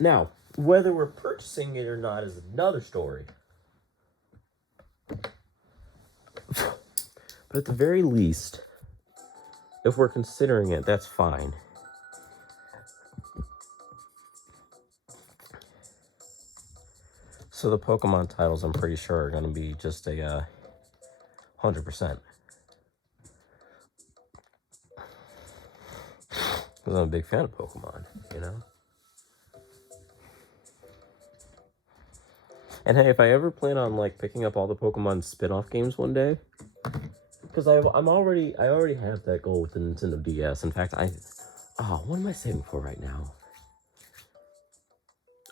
Now, whether we're purchasing it or not is another story. But at the very least, if we're considering it, that's fine. So the Pokemon titles, I'm pretty sure, are going to be just a 100%. Because I'm a big fan of Pokemon, you know? And hey, if I ever plan on like picking up all the Pokemon spin-off games one day, because I already have that goal with the Nintendo DS. In fact, what am I saving for right now?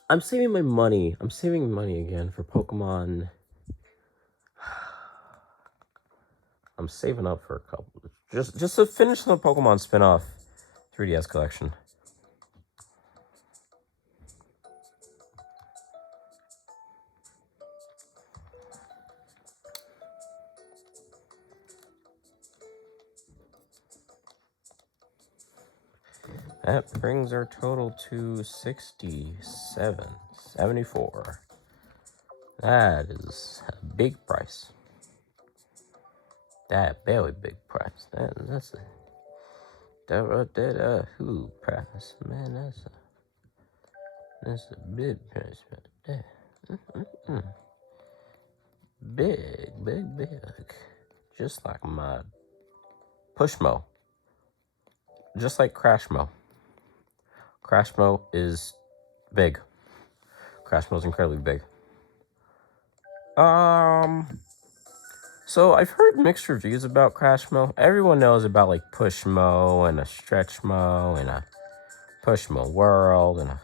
I'm saving my money. I'm saving money again for Pokemon. I'm saving up for a couple, just to finish the Pokemon spin-off 3DS collection. That brings our total to 67.74. That is a big price. That very big price. That's a who price, man. That's a big price right there. Big. Just like my Pushmo. Just like Crashmo. Crashmo is big. Crashmo is incredibly big. So I've heard mixed reviews about Crashmo. Everyone knows about like Pushmo and a Stretchmo and a Pushmo World and a,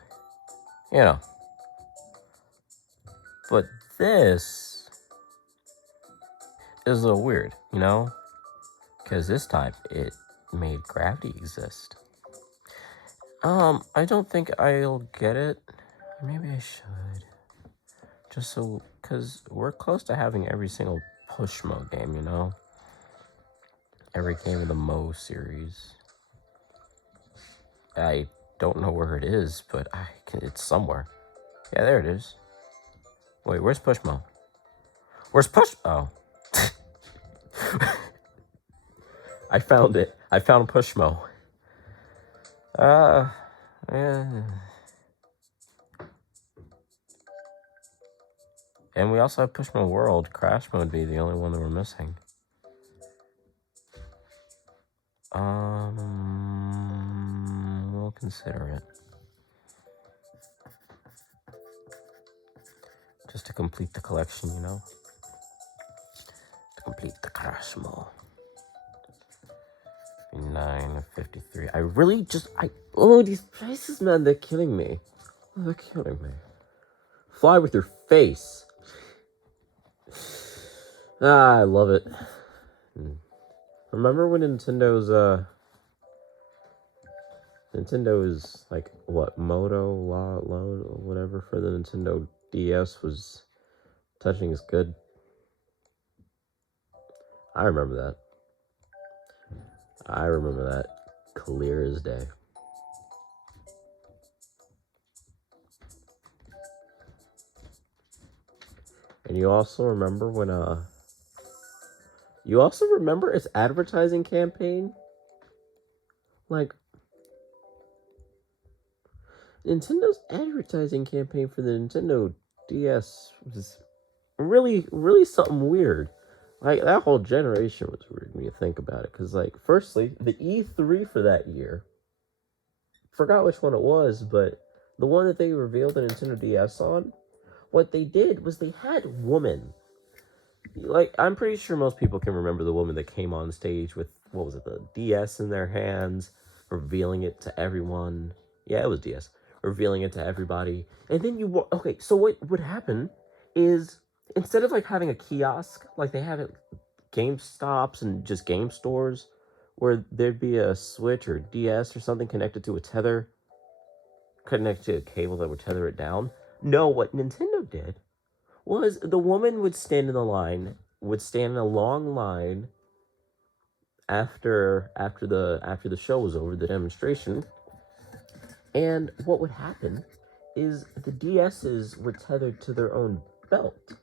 But this is a little weird, because this time it made gravity exist. I don't think I'll get it. Maybe I should. Just so, because we're close to having every single Pushmo game, Every game of the Mo series. I don't know where it is, but it's somewhere. Yeah, there it is. Wait, where's Pushmo? Where's Push? Oh. I found it. I found Pushmo. Yeah. And we also have Pushmo World. Crashmo would be the only one that we're missing. We'll consider it. Just to complete the collection, To complete the Crashmo. 9.53. I really these prices, man, they're killing me. Oh, they're killing me. Fly with your face. I love it. Remember when Nintendo's like what Moto whatever for the Nintendo DS was touching is good. I remember that. Clear as day. And you also remember when its advertising campaign? Like Nintendo's advertising campaign for the Nintendo DS was really, really something weird. Like, that whole generation was weird when you think about it. Because, like, firstly, the E3 for that year, forgot which one it was, but the one that they revealed the Nintendo DS on, what they did was they had women. Like, I'm pretty sure most people can remember the woman that came on stage with, what was it, the DS in their hands, revealing it to everyone. Yeah, it was DS. Revealing it to everybody. And then so what would happen is, instead of like having a kiosk like they have at GameStops and just game stores, where there'd be a Switch or DS or something connected to a tether, connected to a cable that would tether it down. No, what Nintendo did was the woman would stand in a long line after the show was over, the demonstration. And what would happen is the DSs were tethered to their own belt.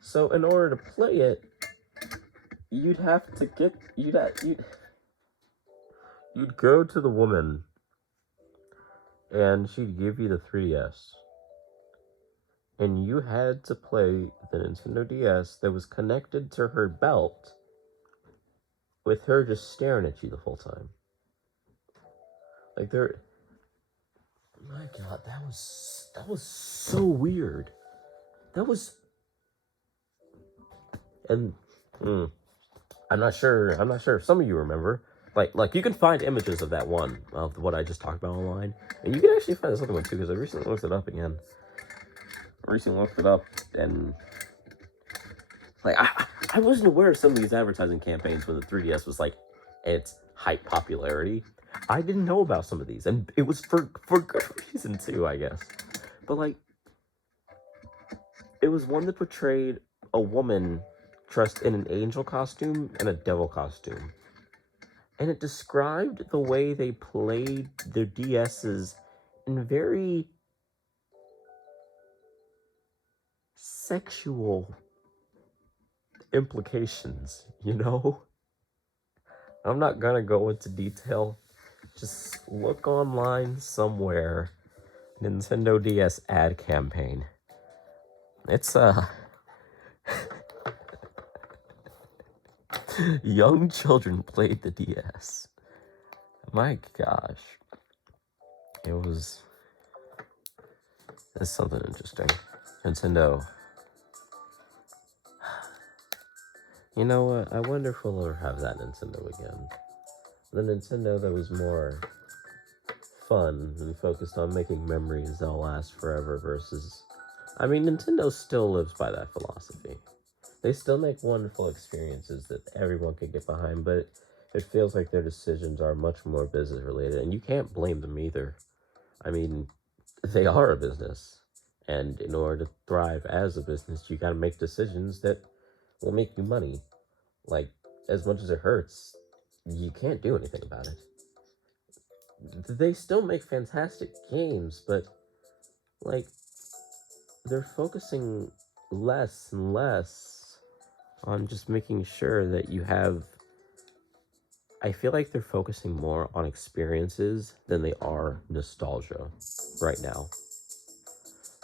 So in order to play it, you'd have to get you'd go to the woman and she'd give you the 3DS. And you had to play the Nintendo DS that was connected to her belt with her just staring at you the whole time. Like there, my God, that was so weird. That was, and I'm not sure. I'm not sure if some of you remember. Like you can find images of that one of what I just talked about online, and you can actually find this other one too because I recently looked it up again. And like I wasn't aware of some of these advertising campaigns when the 3DS was like its height popularity. I didn't know about some of these, and it was for good reason too, I guess. But like, it was one that portrayed a woman dressed in an angel costume and a devil costume, and it described the way they played their DSs in very sexual implications, you know? I'm not gonna go into detail. Just look online somewhere. Nintendo DS ad campaign. It's young children played the DS. My gosh. It's something interesting. Nintendo. You know what? I wonder if we'll ever have that Nintendo again. The Nintendo that was more fun and focused on making memories that'll last forever versus... I mean, Nintendo still lives by that philosophy. They still make wonderful experiences that everyone can get behind, but it feels like their decisions are much more business related, and you can't blame them either. I mean, they are a business, and in order to thrive as a business, you gotta make decisions that will make you money. Like, as much as it hurts, you can't do anything about it. They still make fantastic games, but, like, they're focusing less and less on just making sure that you have... I feel like they're focusing more on experiences than they are nostalgia right now.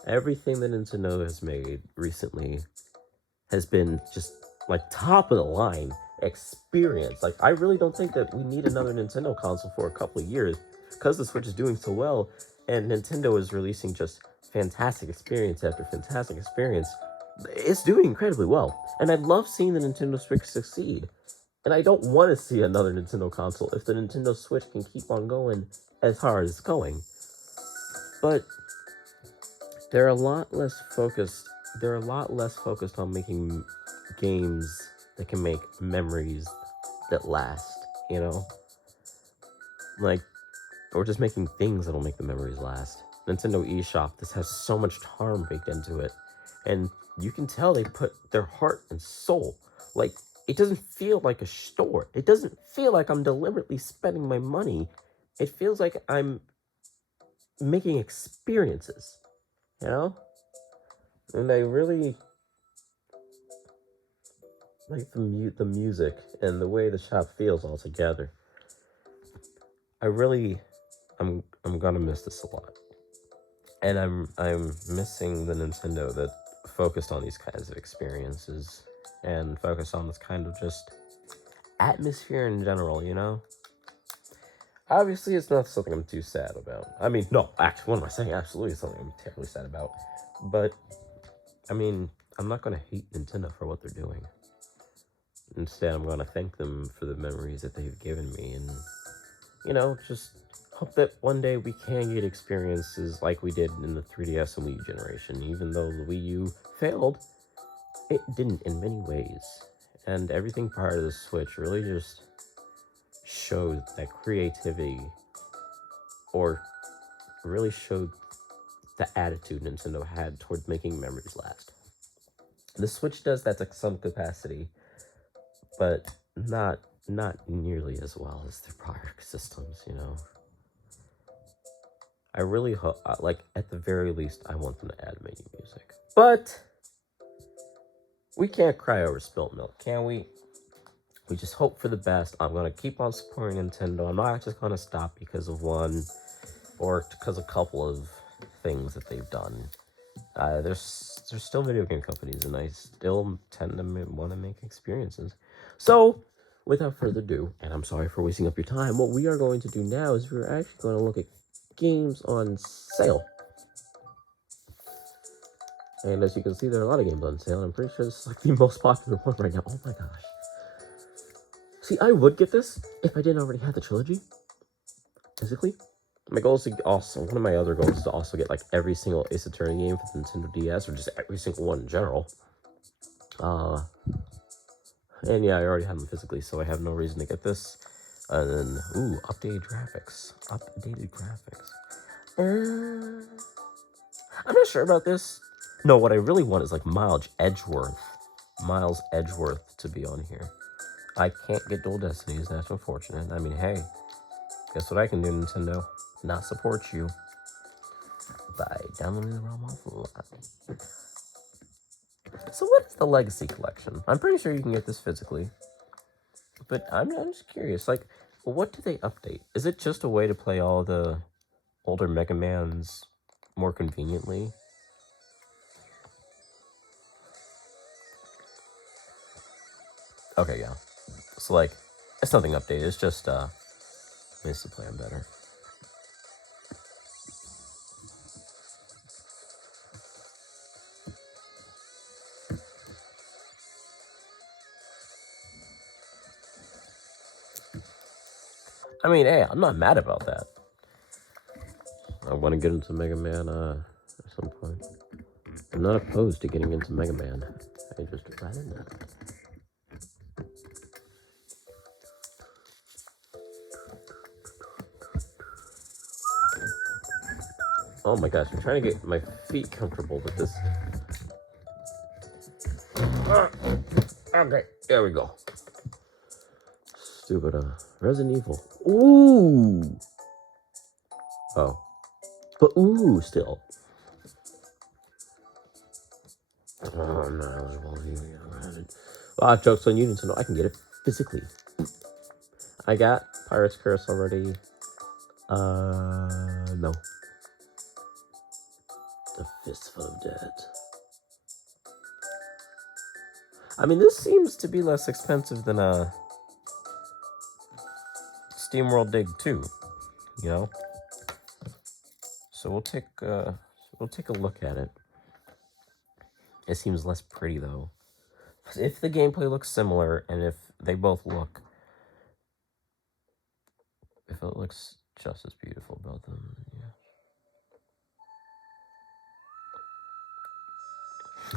Everything that Nintendo has made recently has been just like top of the line experience. Like, I really don't think that we need another Nintendo console for a couple of years because the Switch is doing so well and Nintendo is releasing just fantastic experience after fantastic experience. It's doing incredibly well, and I love seeing the Nintendo Switch succeed. And I don't want to see another Nintendo console if the Nintendo Switch can keep on going as hard as it's going. But they're a lot less focused. They're a lot less focused on making games that can make memories that last, you know? Like, or just making things that'll make the memories last. Nintendo Eshop, this has so much charm baked into it. And you can tell they put their heart and soul. Like, it doesn't feel like a store. It doesn't feel like I'm deliberately spending my money. It feels like I'm making experiences, you know? And I really like the music and the way the shop feels all together. I'm gonna miss this a lot. And I'm missing the Nintendo that focused on these kinds of experiences and focused on this kind of just atmosphere in general, you know? Obviously, it's not something I'm too sad about. I mean, no, actually, what am I saying? Absolutely something I'm terribly sad about. But, I mean, I'm not gonna hate Nintendo for what they're doing. Instead, I'm gonna thank them for the memories that they've given me and, you know, just hope that one day we can get experiences like we did in the 3DS and Wii U generation. Even though the Wii U failed, it didn't in many ways. And everything prior to the Switch really just showed that creativity, or really showed the attitude Nintendo had towards making memories last. The Switch does that to some capacity, but not nearly as well as their prior systems, you know? I really hope, like, at the very least, I want them to add menu music. But we can't cry over spilt milk, can we? We just hope for the best. I'm gonna keep on supporting Nintendo. I'm not just gonna stop because of one or because a couple of things that they've done. There's still video game companies, and I still tend to want to make experiences. So, without further ado, and I'm sorry for wasting up your time, what we are going to do now is we're actually going to look at games on sale. And as you can see, there are a lot of games on sale, and I'm pretty sure this is like the most popular one right now. Oh my gosh. See, I would get this if I didn't already have the trilogy physically. My goal is to also, one of my other goals is to also get like every single Ace Attorney game for the Nintendo DS, or just every single one in general. And yeah, I already have them physically, so I have no reason to get this. And then, ooh, updated graphics. I'm not sure about this. No, what I really want is like Miles Edgeworth to be on here. I can't get Dual Destinies, that's unfortunate. I mean, hey, guess what I can do, Nintendo? Not support you by downloading the ROM offline. So what is the Legacy Collection? I'm pretty sure you can get this physically. But I'm just curious, like, what do they update? Is it just a way to play all the older Mega Mans more conveniently? Okay, yeah. So, like, it's nothing updated. It's just, makes the play them better. I mean, hey, I'm not mad about that. I want to get into Mega Man, at some point. I'm not opposed to getting into Mega Man. I just rather not. Oh my gosh, I'm trying to get my feet comfortable with this. Okay, there we go. Stupid, Resident Evil. Ooh! Oh. But ooh, still. Oh, I'm not eligible. Joke's on you, Nintendo. I can get it physically. I got Pirate's Curse already. No. The Fistful of Dead. I mean, this seems to be less expensive than, SteamWorld Dig 2, you know? So we'll take a look at it. It seems less pretty, though. If the gameplay looks similar, and if they both look... If it looks just as beautiful, both of them, yeah.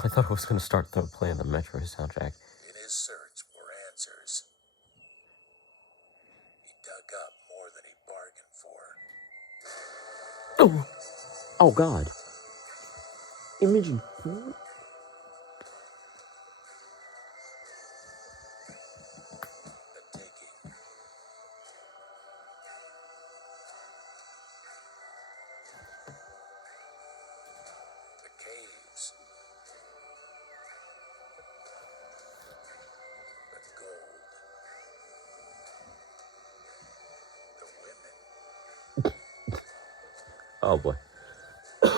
I thought I was going to start playing the Metroid soundtrack. In his search for answers, he dug up more than he bargained for. Oh God. Imagine 4? The digging. The caves. The gold. The women. Oh boy. Danger.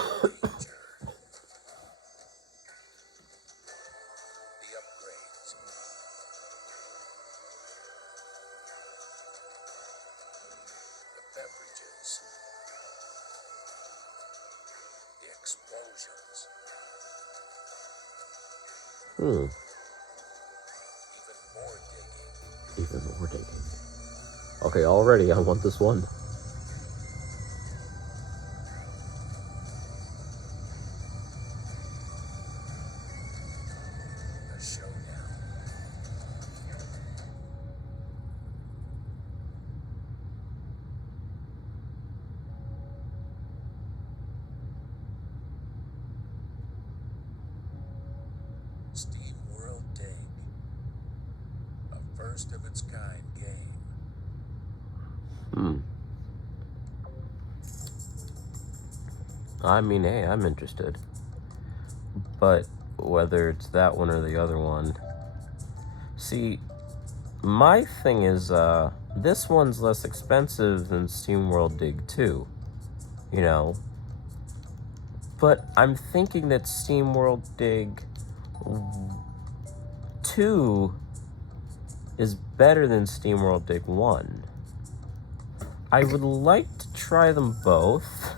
The upgrades. The beverages. The explosions. Even more digging. Okay, already I want this one. A showdown. SteamWorld Dig. A first of its kind game. I mean, hey, I'm interested. But whether it's that one or the other one, see, my thing is, this one's less expensive than SteamWorld Dig 2, you know? But I'm thinking that SteamWorld Dig 2 is better than SteamWorld Dig 1. I would like to try them both.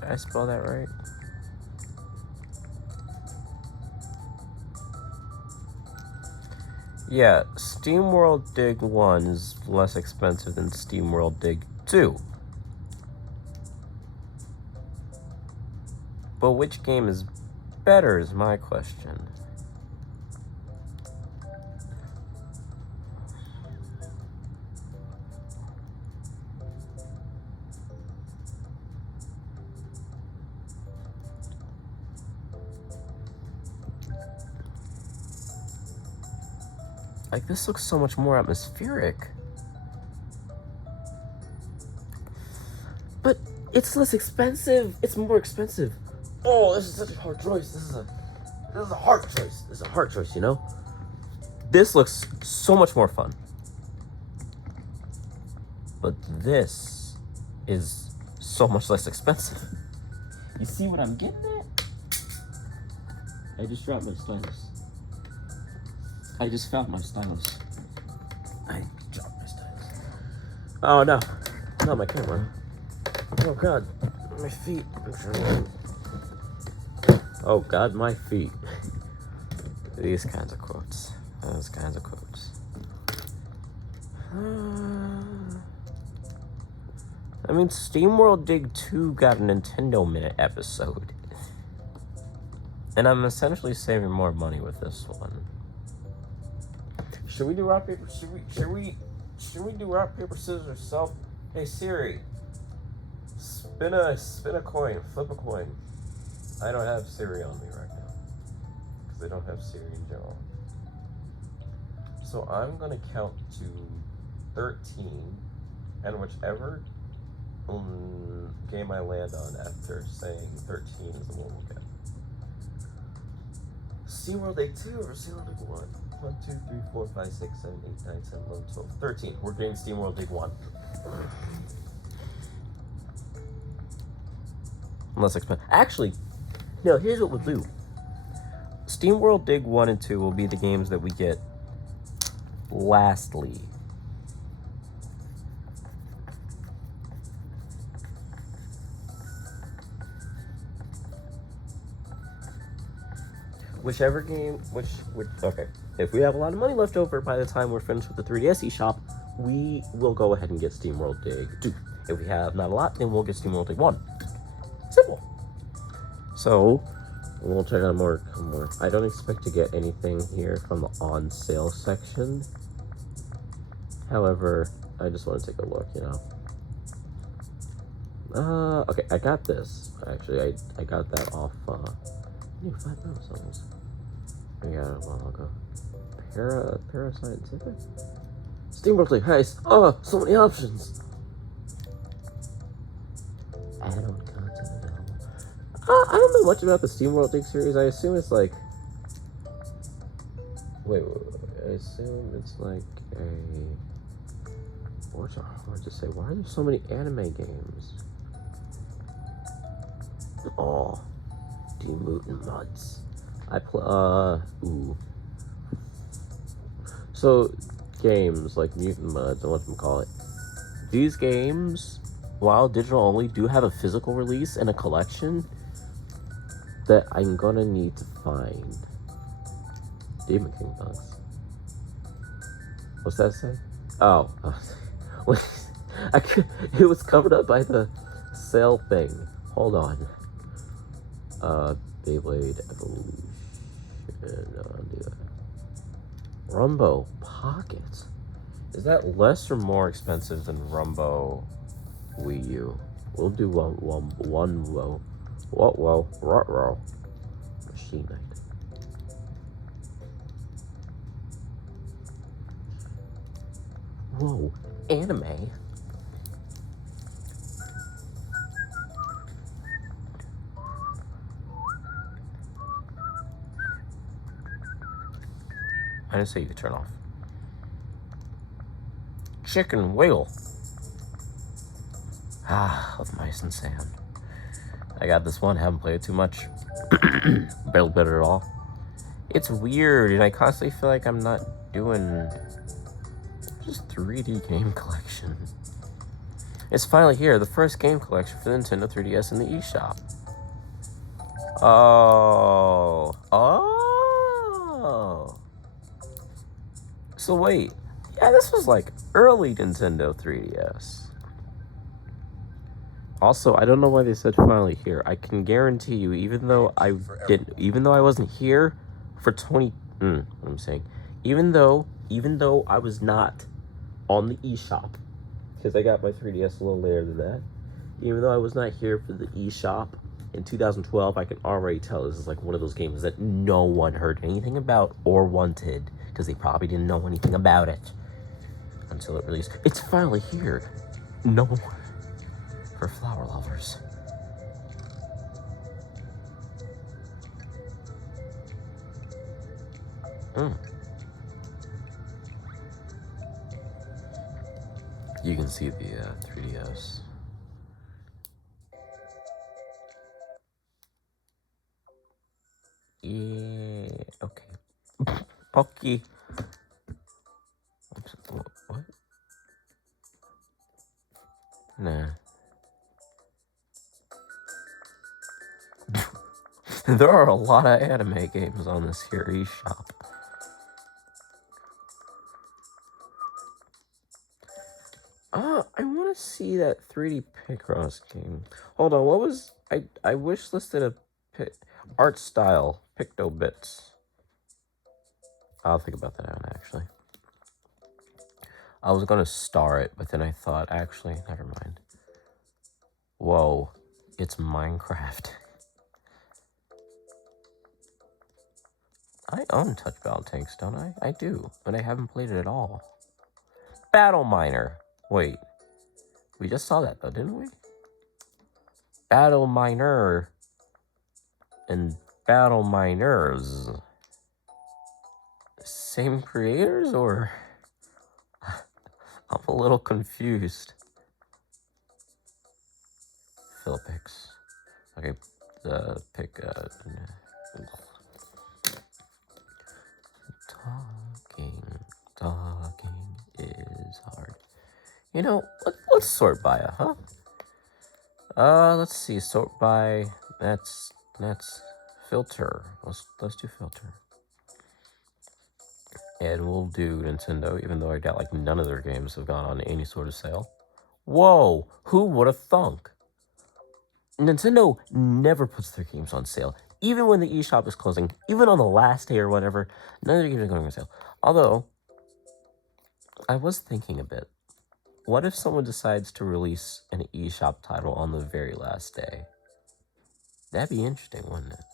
Did I spell that right? Yeah, SteamWorld Dig 1 is less expensive than SteamWorld Dig 2. But which game is better is my question. Like, this looks so much more atmospheric. But it's less expensive. It's more expensive. Oh, this is such a hard choice. This is a hard choice. This is a hard choice, you know? This looks so much more fun. But this is so much less expensive. You see what I'm getting at? I just dropped my stylus. I just found my stylus. I dropped my stylus. Oh no, not my camera. Oh god, my feet. I'm trying. Oh god, my feet. These kinds of quotes. Those kinds of quotes. I mean, SteamWorld Dig 2 got a Nintendo Minute episode. And I'm essentially saving more money with this one. Should we do rock, paper, should we do rock, paper, scissors, or self? Hey Siri, spin a coin, flip a coin. I don't have Siri on me right now. Because I don't have Siri in general. So I'm gonna count to 13, and whichever game I land on after saying 13 is the one we'll get. SeaWorld Dig 2 or SeaWorld Dig 1? 1, 2, 3, 4, 5, 6, 7, 8, 9, 10, 11, 12, 13. We're doing SteamWorld Dig 1. Less expensive. Actually, no, here's what we'll do. SteamWorld Dig 1 and 2 will be the games that we get lastly. Whichever game, okay. If we have a lot of money left over by the time we're finished with the 3DS eShop, we will go ahead and get SteamWorld Dig 2. If we have not a lot, then we'll get SteamWorld Dig 1. Simple. So, we'll check out more. I don't expect to get anything here from the on sale section. However, I just want to take a look, you know. Okay, I got this. Actually, I got that off, $5 almost. I got it a while ago. Parascientific? SteamWorld Dig Heist. Oh, so many options. Add-on content available. I don't know much about the SteamWorld Dig series. I assume it's like... Wait. I assume it's like a... What's hard to say? Why are there so many anime games? Oh. Mutant Muds. Ooh. So, games like Mutant Muds, I want them to call it. These games, while digital only, do have a physical release and a collection that I'm gonna need to find. Demon King Bugs. What's that say? Oh. It was covered up by the sale thing. Hold on. Beyblade Evolution. Do that. Rumbo Pocket. Is that less or more expensive than Rumbo Wii U? We'll do one low. What low? Rot row. Machine Knight. Whoa, anime? I didn't say you could turn off. Chicken whale. Ah, of mice and sand. I got this one, haven't played it too much. Barely played it at all. It's weird, and I constantly feel like I'm not doing just 3D game collection. It's finally here, the first game collection for the Nintendo 3DS in the eShop. Oh. So wait, yeah, this was like early Nintendo 3DS. Also, I don't know why they said finally here. I can guarantee you, even though I wasn't here for 20, what I'm saying, even though I was not on the eShop, because I got my 3DS a little later than that, even though I was not here for the eShop in 2012, I can already tell this is like one of those games that no one heard anything about or wanted, because they probably didn't know anything about it until it released. It's finally here. No one. For flower lovers. You can see the 3DS. Yeah, okay. Okay. What? Nah. There are a lot of anime games on this here eShop. I want to see that 3D Picross game. Hold on, what was... I wish listed a art style, Pictobits. I'll think about that out, actually. I was going to star it, but then I thought, actually, never mind. Whoa, it's Minecraft. I own Touch Battle Tanks, don't I? I do, but I haven't played it at all. Battle Miner. Wait, we just saw that though, didn't we? Battle Miner and Battle Miners. Same creators, or? I'm a little confused. Philipix. Okay, pick, Talking is hard. You know, let's sort by huh? Let's see, sort by, that's filter. Let's do filter. And we'll do Nintendo, even though I doubt like none of their games have gone on any sort of sale. Whoa, who would have thunk? Nintendo never puts their games on sale. Even when the eShop is closing, even on the last day or whatever, none of their games are going on sale. Although, I was thinking a bit. What if someone decides to release an eShop title on the very last day? That'd be interesting, wouldn't it?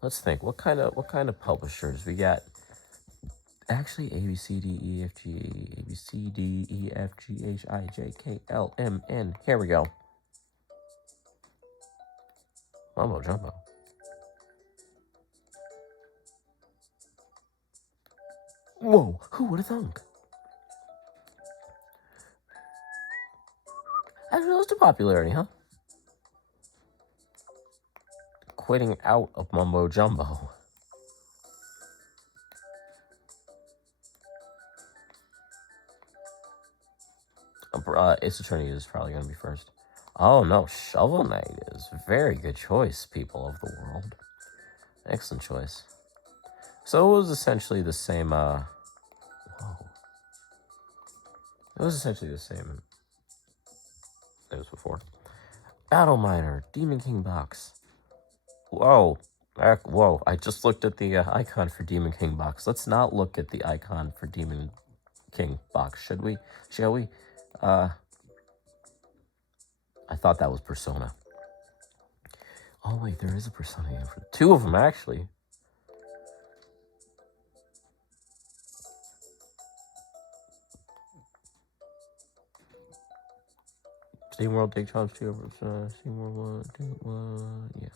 Let's think. What kind of publishers we got? Actually, A B C D E F G A B C D E F G H I J K L M N. Here we go. Mumbo jumbo. Whoa! Who would have thunk? That rose to popularity, huh? Quitting out of mumbo jumbo. Ace Attorney is probably going to be first. Oh no, Shovel Knight is very good choice, people of the world. Excellent choice. So it was essentially the same, Whoa. It was essentially the same as before. Battle Miner, Demon King Box. Whoa. Whoa, I just looked at the icon for Demon King Box. Let's not look at the icon for Demon King Box, should we? Shall we? I thought that was Persona. Oh wait, there is a Persona game for two of them actually. Steam World Take Challenge 2 over Steam World 1, 2, 1, yeah.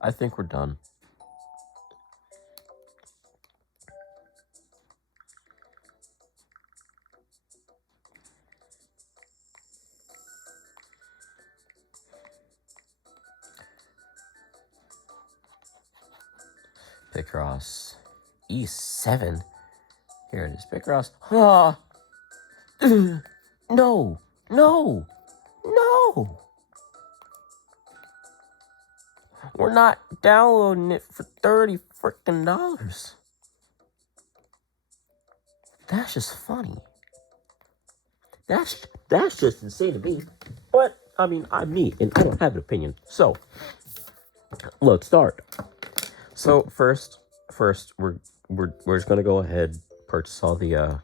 I think we're done. Picross E7. Here it is. Picross. Ah! No! No! No! We're not downloading it for $30 freaking dollars. That's just funny. That's just insane to me. But I mean, I'm me, and I don't have an opinion. So let's start. So first, we're just gonna go ahead, purchase all the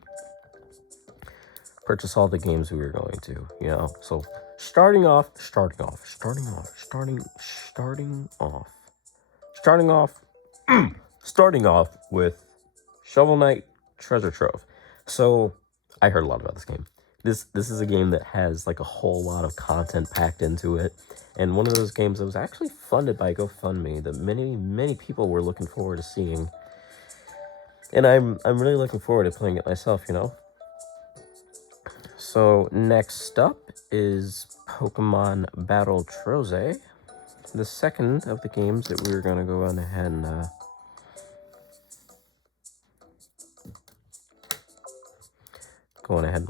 games we were going to, you know. So starting off with Shovel Knight Treasure Trove. So I heard a lot about this game. This is a game that has like a whole lot of content packed into it, and one of those games that was actually funded by GoFundMe that many people were looking forward to seeing. And I'm really looking forward to playing it myself, you know. So next up is Pokemon Battle Troze, the second of the games that we're gonna go on ahead and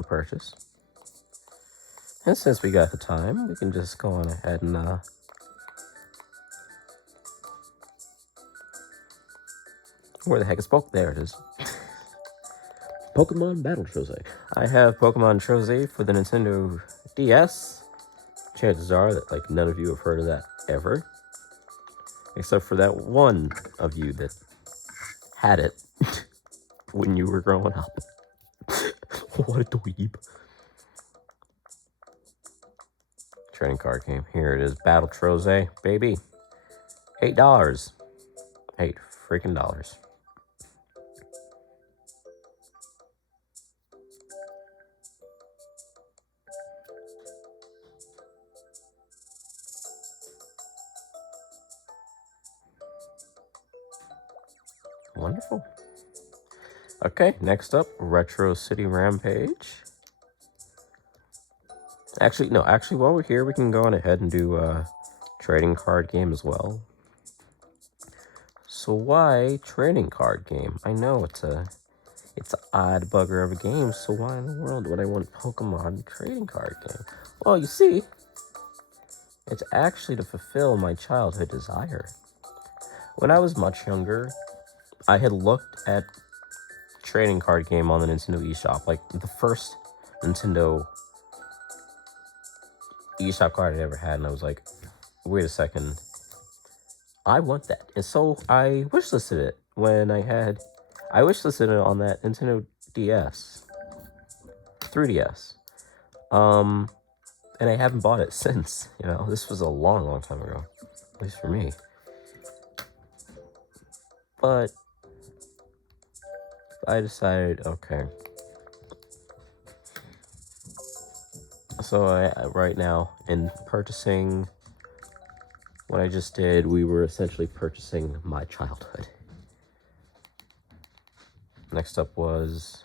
purchase. And since we got the time, we can just go on ahead and where the heck is Poke? There it is. Pokemon Battle Troze. I have Pokemon Troze for the Nintendo DS. Chances are that like none of you have heard of that ever, except for that one of you that had it when you were growing up. What a dweeb. Trading card game. Here it is. Battle Troze, baby. $8. $8 freaking dollars. Wonderful. Okay, next up, Retro City Rampage. Actually, while we're here, we can go on ahead and do a trading card game as well. So why trading card game? I know it's an odd bugger of a game, so why in the world would I want Pokemon trading card game? Well, you see, it's actually to fulfill my childhood desire. When I was much younger, I had looked at trading card game on the Nintendo eShop, like the first Nintendo eShop card I ever had, and I was like, wait a second, I want that. And so I wishlisted it when I wishlisted it on that Nintendo DS, 3DS, and I haven't bought it since. You know, this was a long time ago, at least for me. But I decided, okay. So right now, in purchasing what I just did, we were essentially purchasing my childhood. Next up was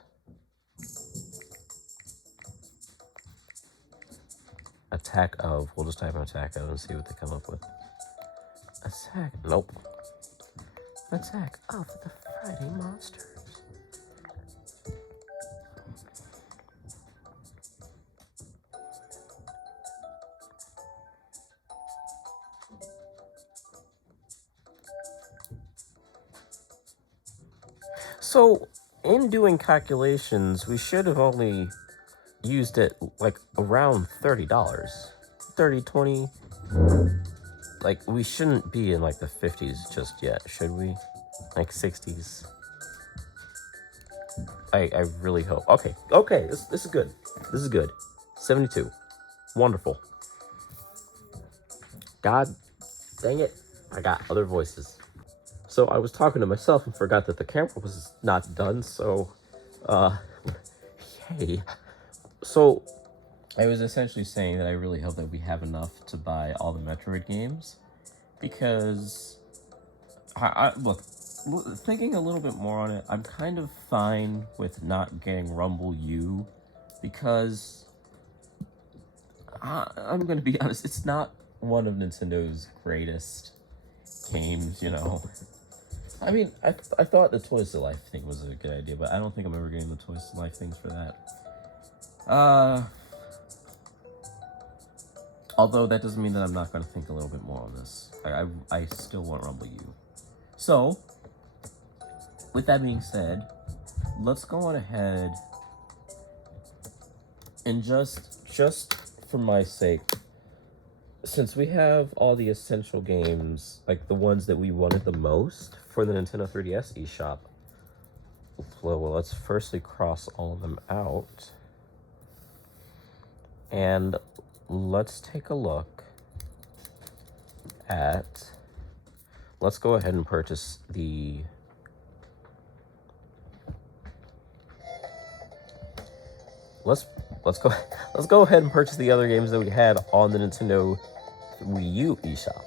Attack of. We'll just type in Attack of and see what they come up with. Attack. Nope. Attack of the Friday Monsters. So, in doing calculations, we should have only used it like around $30. 30, 20. Like, we shouldn't be in like the 50s just yet, should we? Like 60s. I really hope. Okay, this is good. This is good. 72. Wonderful. God dang it, I got other voices. So I was talking to myself and forgot that the camera was not done, so, yay. So, I was essentially saying that I really hope that we have enough to buy all the Metroid games, because, look, thinking a little bit more on it, I'm kind of fine with not getting Rumble U, because, I'm gonna be honest, it's not one of Nintendo's greatest games, you know. I mean, I thought the Toys to Life thing was a good idea, but I don't think I'm ever getting the Toys to Life things for that. Although that doesn't mean that I'm not going to think a little bit more on this. I still want Rumble U. So, with that being said, let's go on ahead and just for my sake, since we have all the essential games, like the ones that we wanted the most for the Nintendo 3DS eShop, well, let's firstly cross all of them out. And let's take a look at, let's go ahead and purchase the, let's go ahead and purchase the other games that we had on the Nintendo Wii U eShop.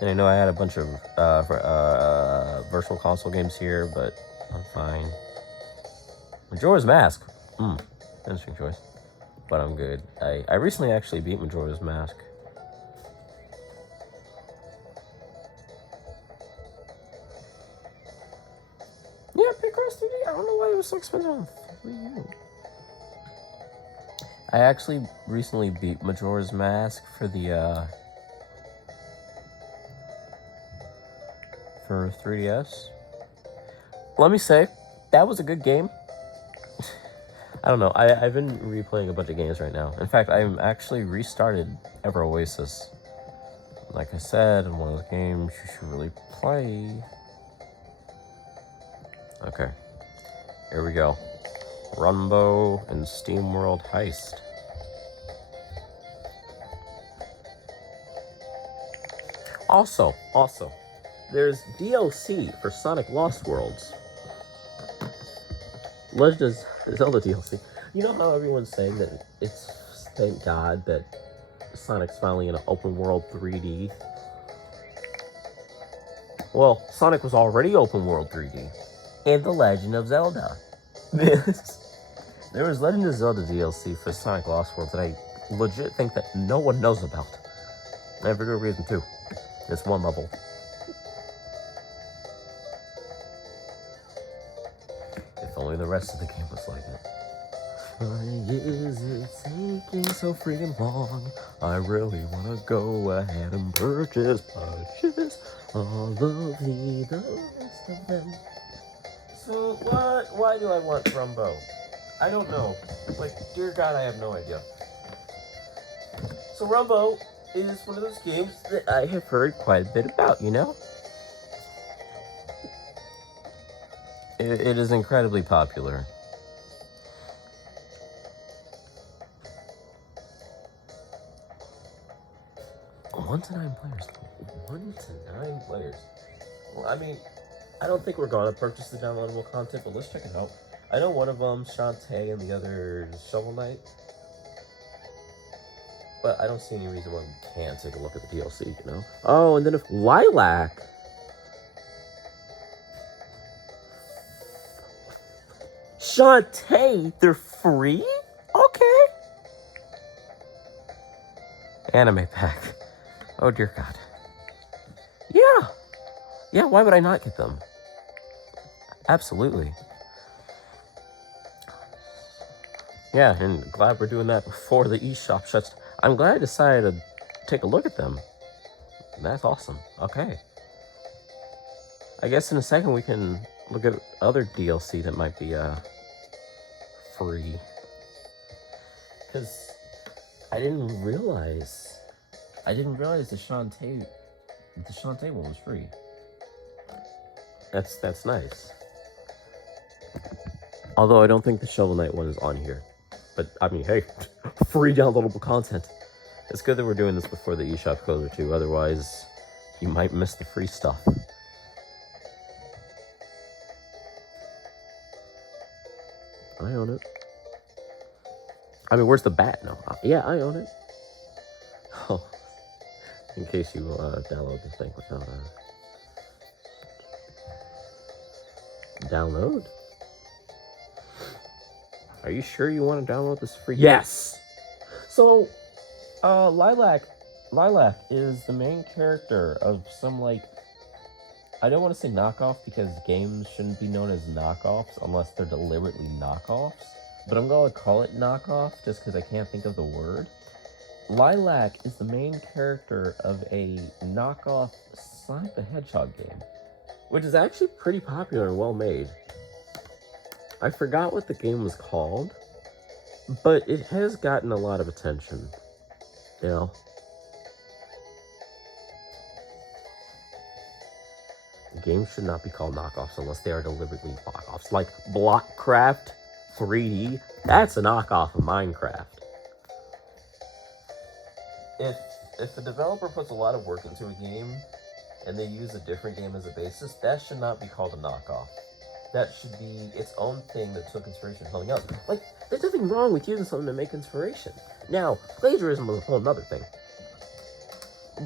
And I know I had a bunch of virtual console games here, but I'm fine. Majora's Mask. Interesting choice. But I'm good. I recently actually beat Majora's Mask. Yeah, Picross 3D. I don't know why it was so expensive on Wii U. I actually recently beat Majora's Mask for the for 3DS. Let me say, that was a good game. I don't know. I've been replaying a bunch of games right now. In fact, I'm actually restarted Ever Oasis. Like I said, in one of those games you should really play. Okay. Here we go. Rumbo and SteamWorld Heist. Also, there's DLC for Sonic Lost Worlds. Legend of Zelda DLC. You know how everyone's saying that it's, thank God, that Sonic's finally in an open world 3D? Well, Sonic was already open world 3D in The Legend of Zelda. There was Legend of Zelda DLC for Sonic Lost World that I legit think that no one knows about. And I have a good reason too. It's one level. If only the rest of the game was like it. Why is it taking so freaking long? I really wanna go ahead and purchase all of the rest of them. So why do I want Rumbo? I don't know. Like, dear God, I have no idea. So Rumbo is one of those games that I have heard quite a bit about, you know? It is incredibly popular. One to 9 players. 1 to 9 players. Well, I mean, I don't think we're gonna purchase the downloadable content, but let's check it out. I know one of them, Shantae, and the other, Shovel Knight. But I don't see any reason why we can't take a look at the DLC, you know? Oh, and then if Lilac. Shantae, they're free? Okay. Anime pack. Oh, dear God. Yeah. Yeah, why would I not get them? Absolutely. Yeah, and glad we're doing that before the eShop shuts. I'm glad I decided to take a look at them. That's awesome. Okay. I guess in a second we can look at other DLC that might be free. Because I didn't realize the Shantae one was free. That's nice. Although I don't think the Shovel Knight one is on here. But I mean, hey, free downloadable content. It's good that we're doing this before the eShop closes too. Otherwise, you might miss the free stuff. I own it. I mean, where's the bat? No, yeah, I own it. Oh, in case you download the thing without download. Are you sure you want to download this free? Yes. So, Lilac is the main character of some, like, I don't want to say knockoff because games shouldn't be known as knockoffs unless they're deliberately knockoffs. But I'm gonna call it knockoff just because I can't think of the word. Lilac is the main character of a knockoff Sonic the Hedgehog game, which is actually pretty popular and well made. I forgot what the game was called, but it has gotten a lot of attention. You know? Games should not be called knockoffs unless they are deliberately knockoffs. Like Blockcraft 3D, that's a knockoff of Minecraft. If a developer puts a lot of work into a game and they use a different game as a basis, that should not be called a knockoff. That should be its own thing that took inspiration from something else. Like, there's nothing wrong with using something to make inspiration. Now, plagiarism was a whole nother thing.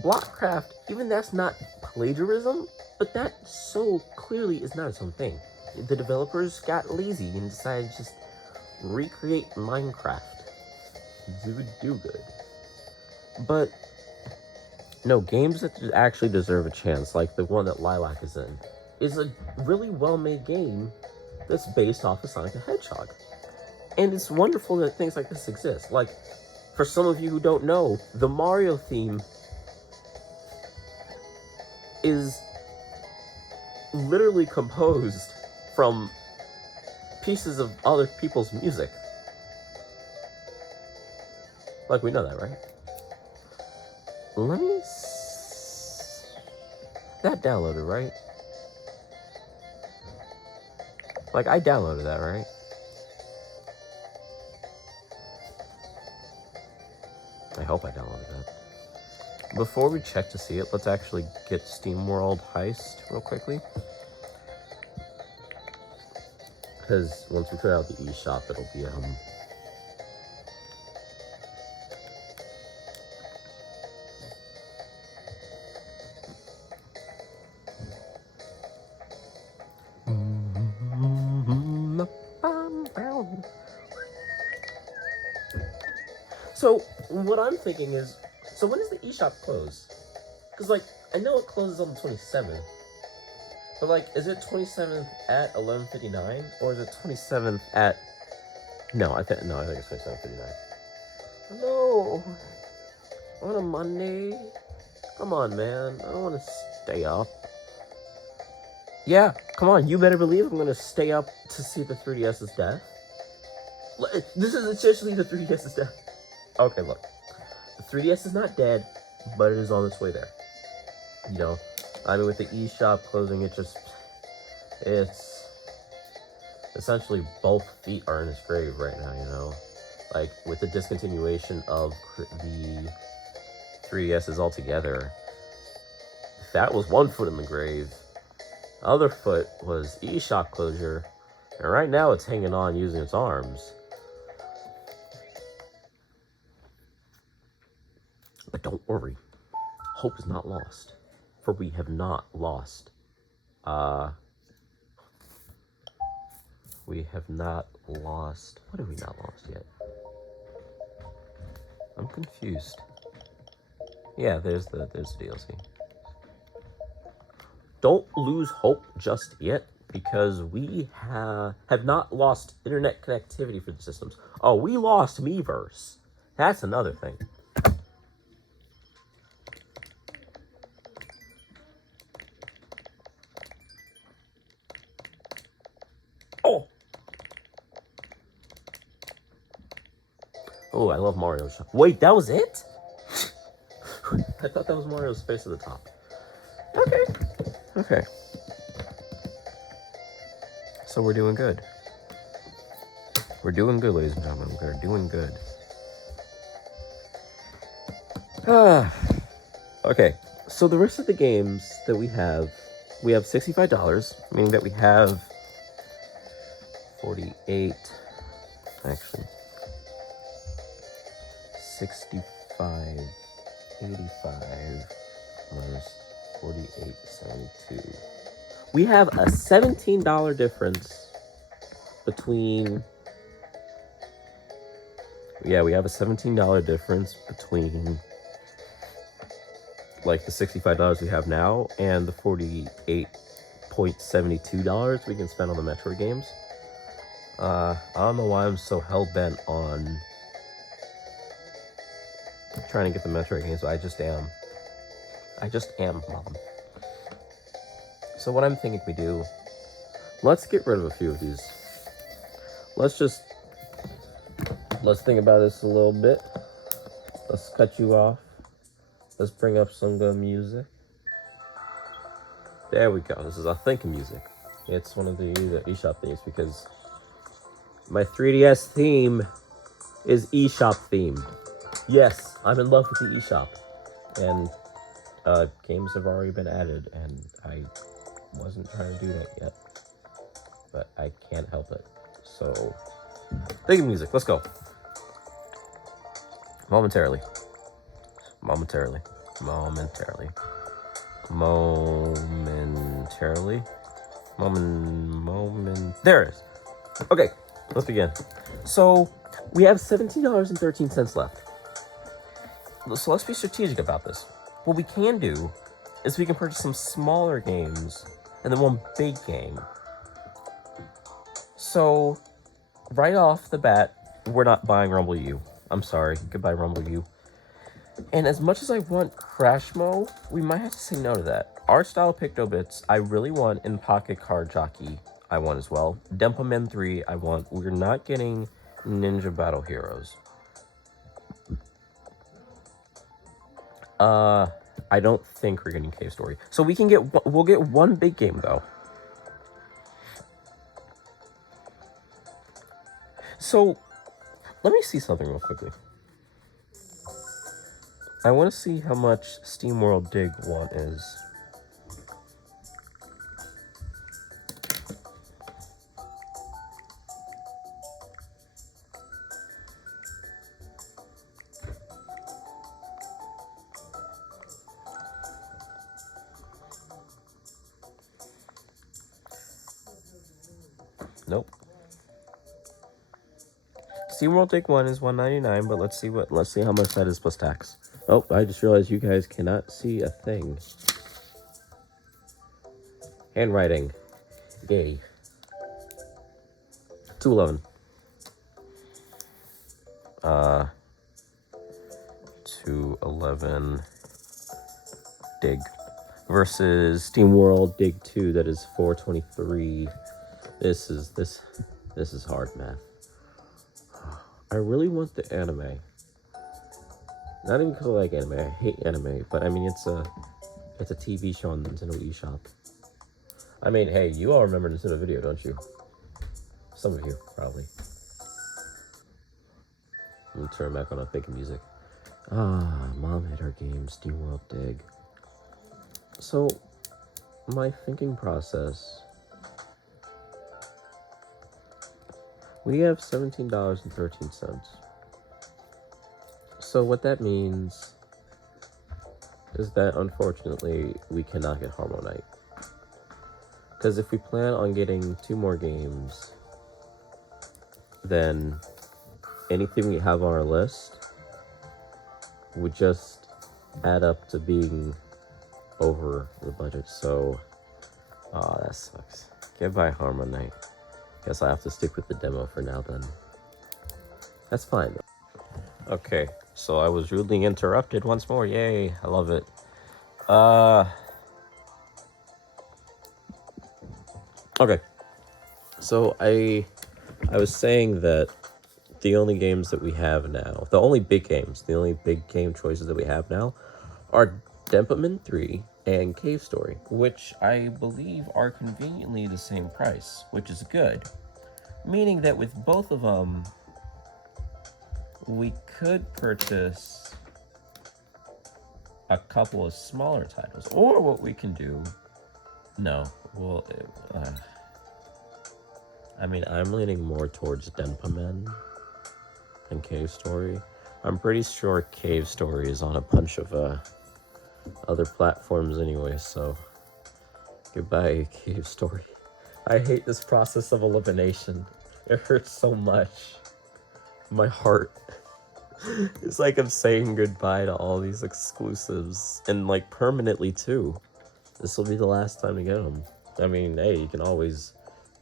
Blockcraft, even that's not plagiarism, but that so clearly is not its own thing. The developers got lazy and decided to just recreate Minecraft. It would do good. But, no, games that actually deserve a chance, like the one that Lilac is in, is a really well-made game that's based off of Sonic the Hedgehog. And it's wonderful that things like this exist. Like, for some of you who don't know, the Mario theme is literally composed from pieces of other people's music. Like, we know that, right? Let me... That downloaded, right? Like, I downloaded that, right? I hope I downloaded that. Before we check to see it, let's actually get SteamWorld Heist real quickly. Because once we put out the eShop, it'll be, So, what I'm thinking is, so when does the eShop close? Because, like, I know it closes on the 27th, but, like, is it 27th at 11:59, or is it 27th at, no, I think it's 27:59. No, on a Monday? Come on, man, I don't want to stay up. Yeah, come on, you better believe I'm going to stay up to see the 3DS's death. This is essentially the 3DS's death. Okay, look. The 3DS is not dead, but it is on its way there. You know? I mean, with the eShop closing, it's essentially both feet are in its grave right now, you know? Like, with the discontinuation of the 3DS's altogether, that was one foot in the grave. The other foot was eShop closure, and right now it's hanging on using its arms. But don't worry, hope is not lost, for we have not lost. We have not lost. What have we not lost yet? I'm confused. Yeah, there's the DLC. Don't lose hope just yet, because we have not lost internet connectivity for the systems. Oh, we lost Miiverse. That's another thing. Oh! Oh, I love Mario's shop. Wait, that was it? I thought that was Mario's face at the top. Okay. So we're doing good. We're doing good, ladies and gentlemen. We're doing good. Okay, so the rest of the games that we have $65, meaning that we have 48, actually, 65, 85 minus 48, 72. We have a $17 difference between, yeah, we have a $17 difference between like the $65 we have now and the $48.72 we can spend on the Metroid games. I don't know why I'm so hell-bent on trying to get the Metroid games, but I just am. Mom. So what I'm thinking we do, let's get rid of a few of these. Let's think about this a little bit. Let's cut you off. Let's bring up some good music. There we go. This is authentic music. It's one of the eShop themes because my 3DS theme is eShop themed. Yes, I'm in love with the eShop. And games have already been added, and I wasn't trying to do that yet. But I can't help it. So, theme music, let's go. Momentarily. There it is. Okay, let's begin. So, we have $17.13 left. So let's be strategic about this. What we can do is we can purchase some smaller games and then one big game. So, right off the bat, we're not buying Rumble U. I'm sorry. Goodbye, Rumble U. And as much as I want Crash Mo, we might have to say no to that. Art Style Pictobits, I really want, in Pocket Card Jockey, I want as well. Dempamen 3, I want. We're not getting Ninja Battle Heroes. I don't think we're getting Cave Story. So we'll get one big game, though. So, let me see something real quickly. I want to see how much SteamWorld Dig 1 is. Nope. SteamWorld Dig 1 is $199, but let's see how much that is plus tax. Oh, I just realized you guys cannot see a thing. Handwriting. Yay. $211. $211 Dig versus SteamWorld Dig 2 that is $423. This is hard math. I really want the anime. Not even because I like anime. I hate anime, but I mean it's a TV show on Nintendo eShop. I mean, hey, you all remember Nintendo Video, don't you? Some of you, probably. Let me turn back on authentic music. Mom hit her game, SteamWorld Dig. So, my thinking process. We have $17.13. So what that means is that unfortunately we cannot get Harmo Knight. Because if we plan on getting 2 more games, then anything we have on our list would just add up to being over the budget. So, that sucks. Goodbye, Harmo Knight. Guess I have to stick with the demo for now then. That's fine. Okay, so I was rudely interrupted once more. Yay, I love it. Okay. So I was saying that the only games that we have now, the only big game choices that we have now are Dempamen 3 and Cave Story, which I believe are conveniently the same price, which is good. Meaning that with both of them, we could purchase a couple of smaller titles. Or what we can do... No, well... I mean, I'm leaning more towards Denpamen than Cave Story. I'm pretty sure Cave Story is on a bunch of other platforms anyway, so goodbye, Cave Story. I hate this process of elimination. It hurts so much. My heart. It's like I'm saying goodbye to all these exclusives, and like permanently too. This will be the last time to get them. I mean, hey, you can always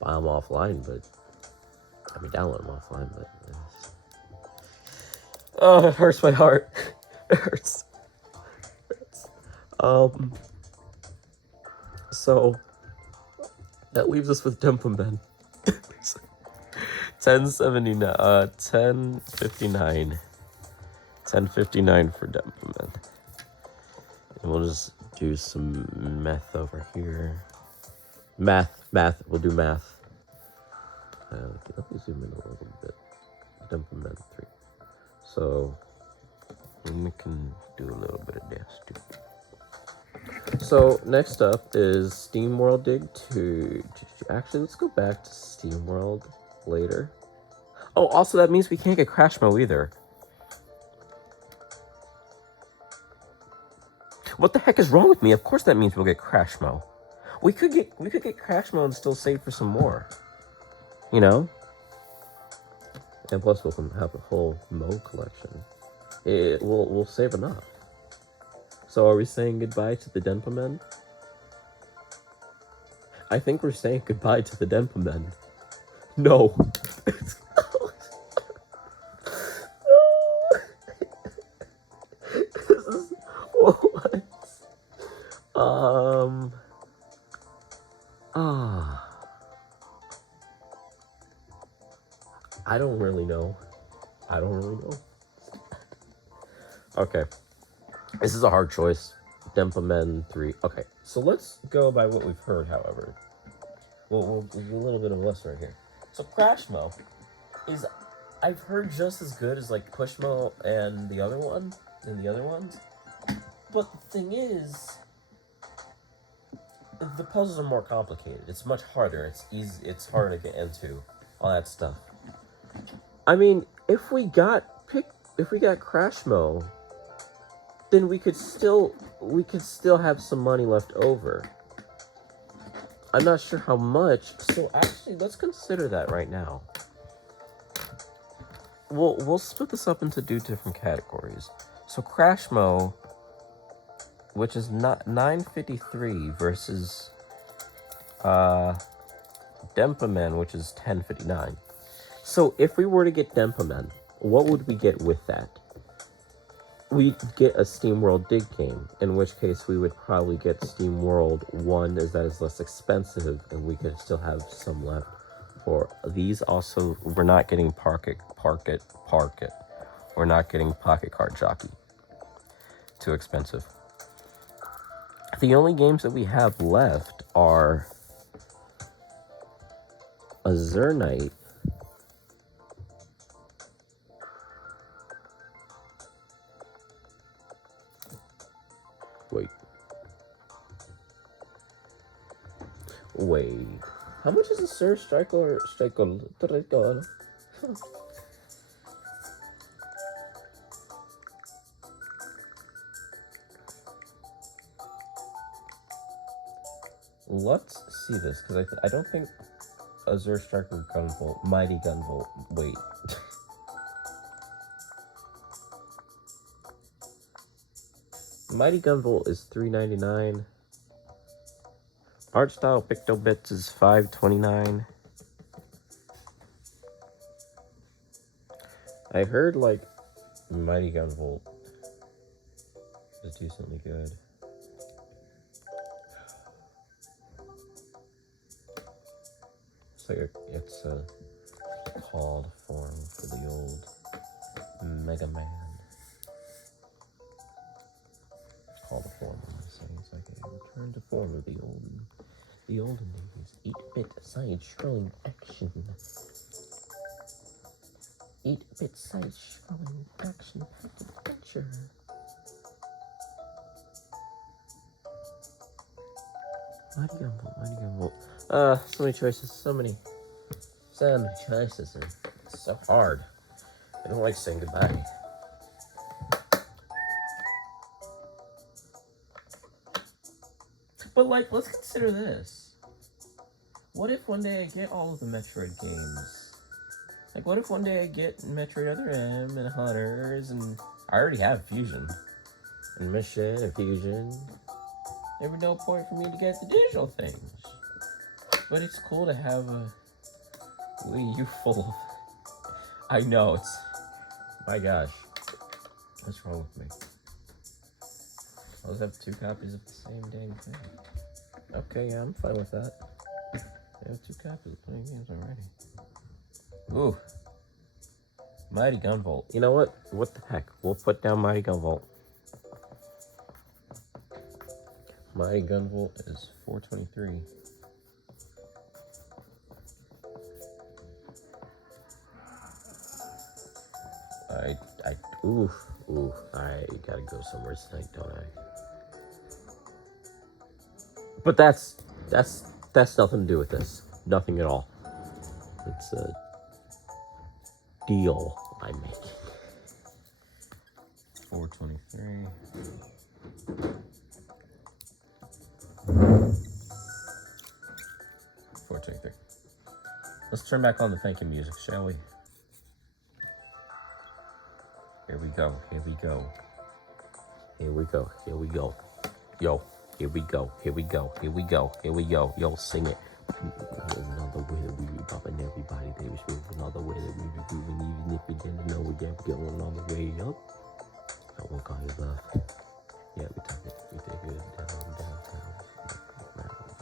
buy them offline, but I mean, download them offline, but oh, it hurts my heart. It hurts. So that leaves us with Denpamen. 1079, 1059. 1059 for Denpamen. And we'll just do some math over here. Math. We'll do math. Let me zoom in a little bit. Denpamen 3. So we can do a little bit of this too. So next up is SteamWorld Dig 2. Actually, let's go back to SteamWorld later. Oh, also that means we can't get Crashmo either. What the heck is wrong with me? Of course that means we'll get Crashmo. We could get Crashmo and still save for some more. You know? And plus we'll have a whole Mo collection. We'll save enough. So are we saying goodbye to the Denpamen? I think we're saying goodbye to the Denpamen. No. This is what? I don't really know. Okay. This is a hard choice. Denpamen 3. Okay, so let's go by what we've heard, however. We'll do a little bit of a list right here. So Crashmo is, I've heard, just as good as like Pushmo and the other ones. But the thing is, the puzzles are more complicated. It's much harder. It's easy. It's harder to get into. All that stuff. I mean, if we got Crashmo, then we could still have some money left over. I'm not sure how much. So actually, let's consider that right now. We'll split this up into two different categories. So Crashmo, which is not 953 versus Denpamen, which is 1059. So if we were to get Denpamen, what would we get with that? We'd get a SteamWorld Dig game, in which case we would probably get SteamWorld 1, as that is less expensive, and we could still have some left for these. Also, we're not getting Park It. We're not getting Pocket Card Jockey. Too expensive. The only games that we have left are Azure Knight, Wait. How much is a Sir Striker? Let's see this, because I don't think Azure Striker Gunvolt, Mighty Gunvolt. Wait. Mighty Gunvolt is $3.99. Art Style Pictobits is $5.29. I heard like Mighty Gunvolt is decently good. It's a called form for the old Mega Man. Called form. So it's like a return to form of the olden days. 8-bit side scrolling action. 8-bit side scrolling action adventure. Mighty Gunvolt. So many choices, so many choices, and it's so hard. I don't like saying goodbye. But like, let's consider this. What if one day I get all of the Metroid games? Like, what if one day I get Metroid Other M and Hunters, and I already have Fusion and Mission and Fusion. There would no point for me to get the digital things. But it's cool to have a Wii U full of... I know, it's... My gosh. What's wrong with me? I'll have 2 copies of the same dang thing. Okay, yeah, I'm fine with that. I have 2 copies of playing games already. Ooh. Mighty Gunvolt. You know what? What the heck? We'll put down Mighty Gunvolt. Mighty Gunvolt is 423. I gotta go somewhere tonight, don't I? But that's nothing to do with this. Nothing at all. It's a deal I'm making. 423. Let's turn back on the thank you music, shall we? Here we go. Here we go. Here we go. Here we go. Yo. Here we go. Here we go. Here we go. Here we go. Yo, sing it. Another way that we be popping everybody. They was moving all the way that we be moving. Even if you didn't know, we kept going on the way up. I won't call you love. Yeah, we took it. We take it downtown.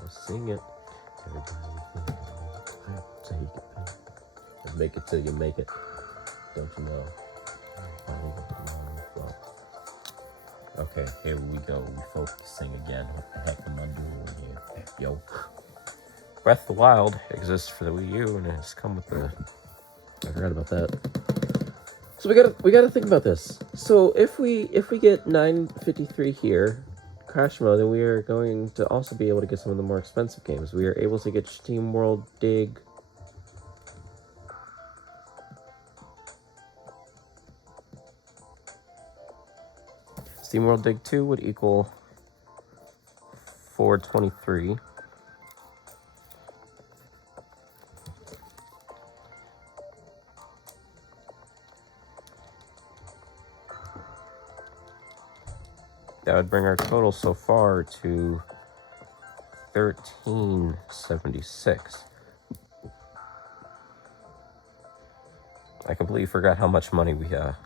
Sing it. Everybody take it. Make it till you make it. Don't you know? Okay, here we go. We focusing again. What the heck am I doing here? Yo. Breath of the Wild exists for the Wii U and it's come with the... I forgot about that. So we gotta think about this. So if we get 953 here, Crash Mode, then we are going to also be able to get some of the more expensive games. We are able to get Steam World Dig. Steam World Dig 2 would equal 423. That would bring our total so far to 1376. I completely forgot how much money we have.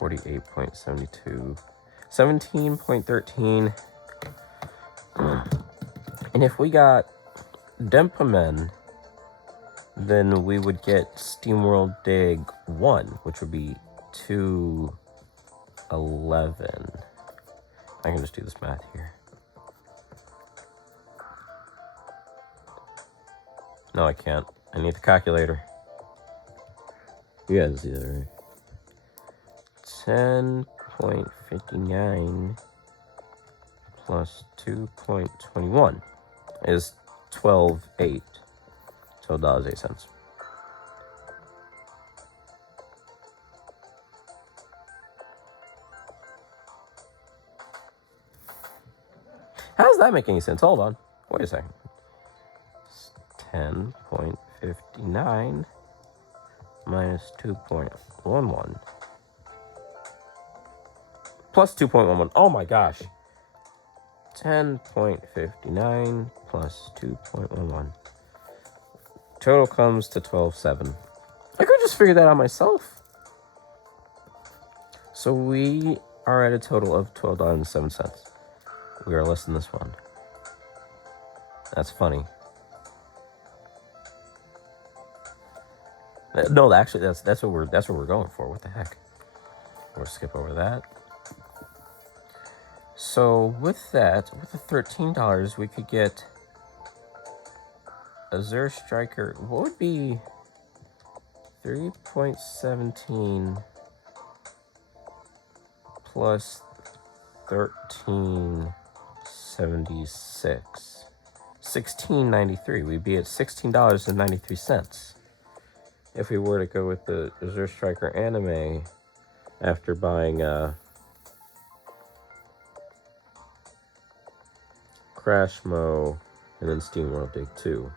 $48.72, 17.13. And if we got Dempamen, then we would get SteamWorld Dig 1, which would be 211. I can just do this math here. No, I can't. I need the calculator. You guys see that, right? 10.59 plus 2.21 is $12.08. $12.08. How does that make any sense? Hold on. Wait a second. 10.59 minus 2.11 plus 2.11. Oh my gosh. 10.59 plus 2.11. Total comes to 12.7. I could just figured that out myself. So we are at a total of $12.07. We are less than this one. That's funny. No, actually, that's what we're going for. What the heck? We'll skip over that. So with that, with the $13, we could get Azure Striker. What would be 3.17 plus 1376? $16.93. We'd be at $16.93 if we were to go with the Azure Striker anime after buying Crash Mo and then Steam World Dig 2.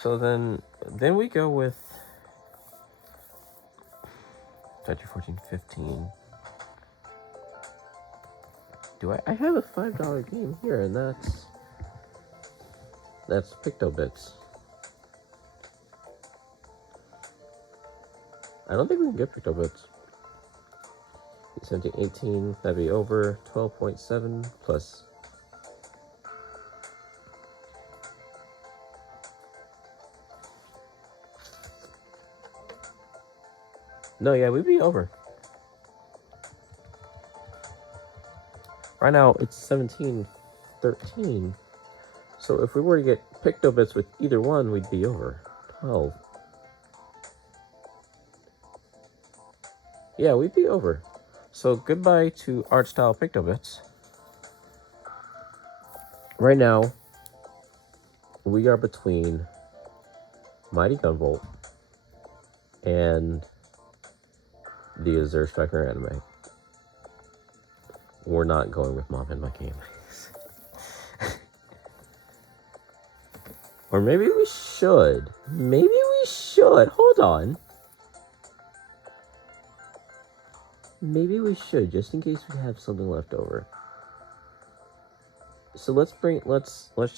So then we go with 13, 14, 15. I have a $5 game here, and that's PictoBits. I don't think we can get PictoBits. 17, 18, that'd be over 12.7 plus. No, yeah, we'd be over. Right now, it's 17.13. So if we were to get PictoBits with either one, we'd be over 12. Yeah, we'd be over. So goodbye to art style PictoBits. Right now, we are between Mighty Gunvolt and the Azure Striker anime. We're not going with Mom in My Game. Or maybe we should. Maybe we should. Hold on. Maybe we should, just in case we have something left over. So let's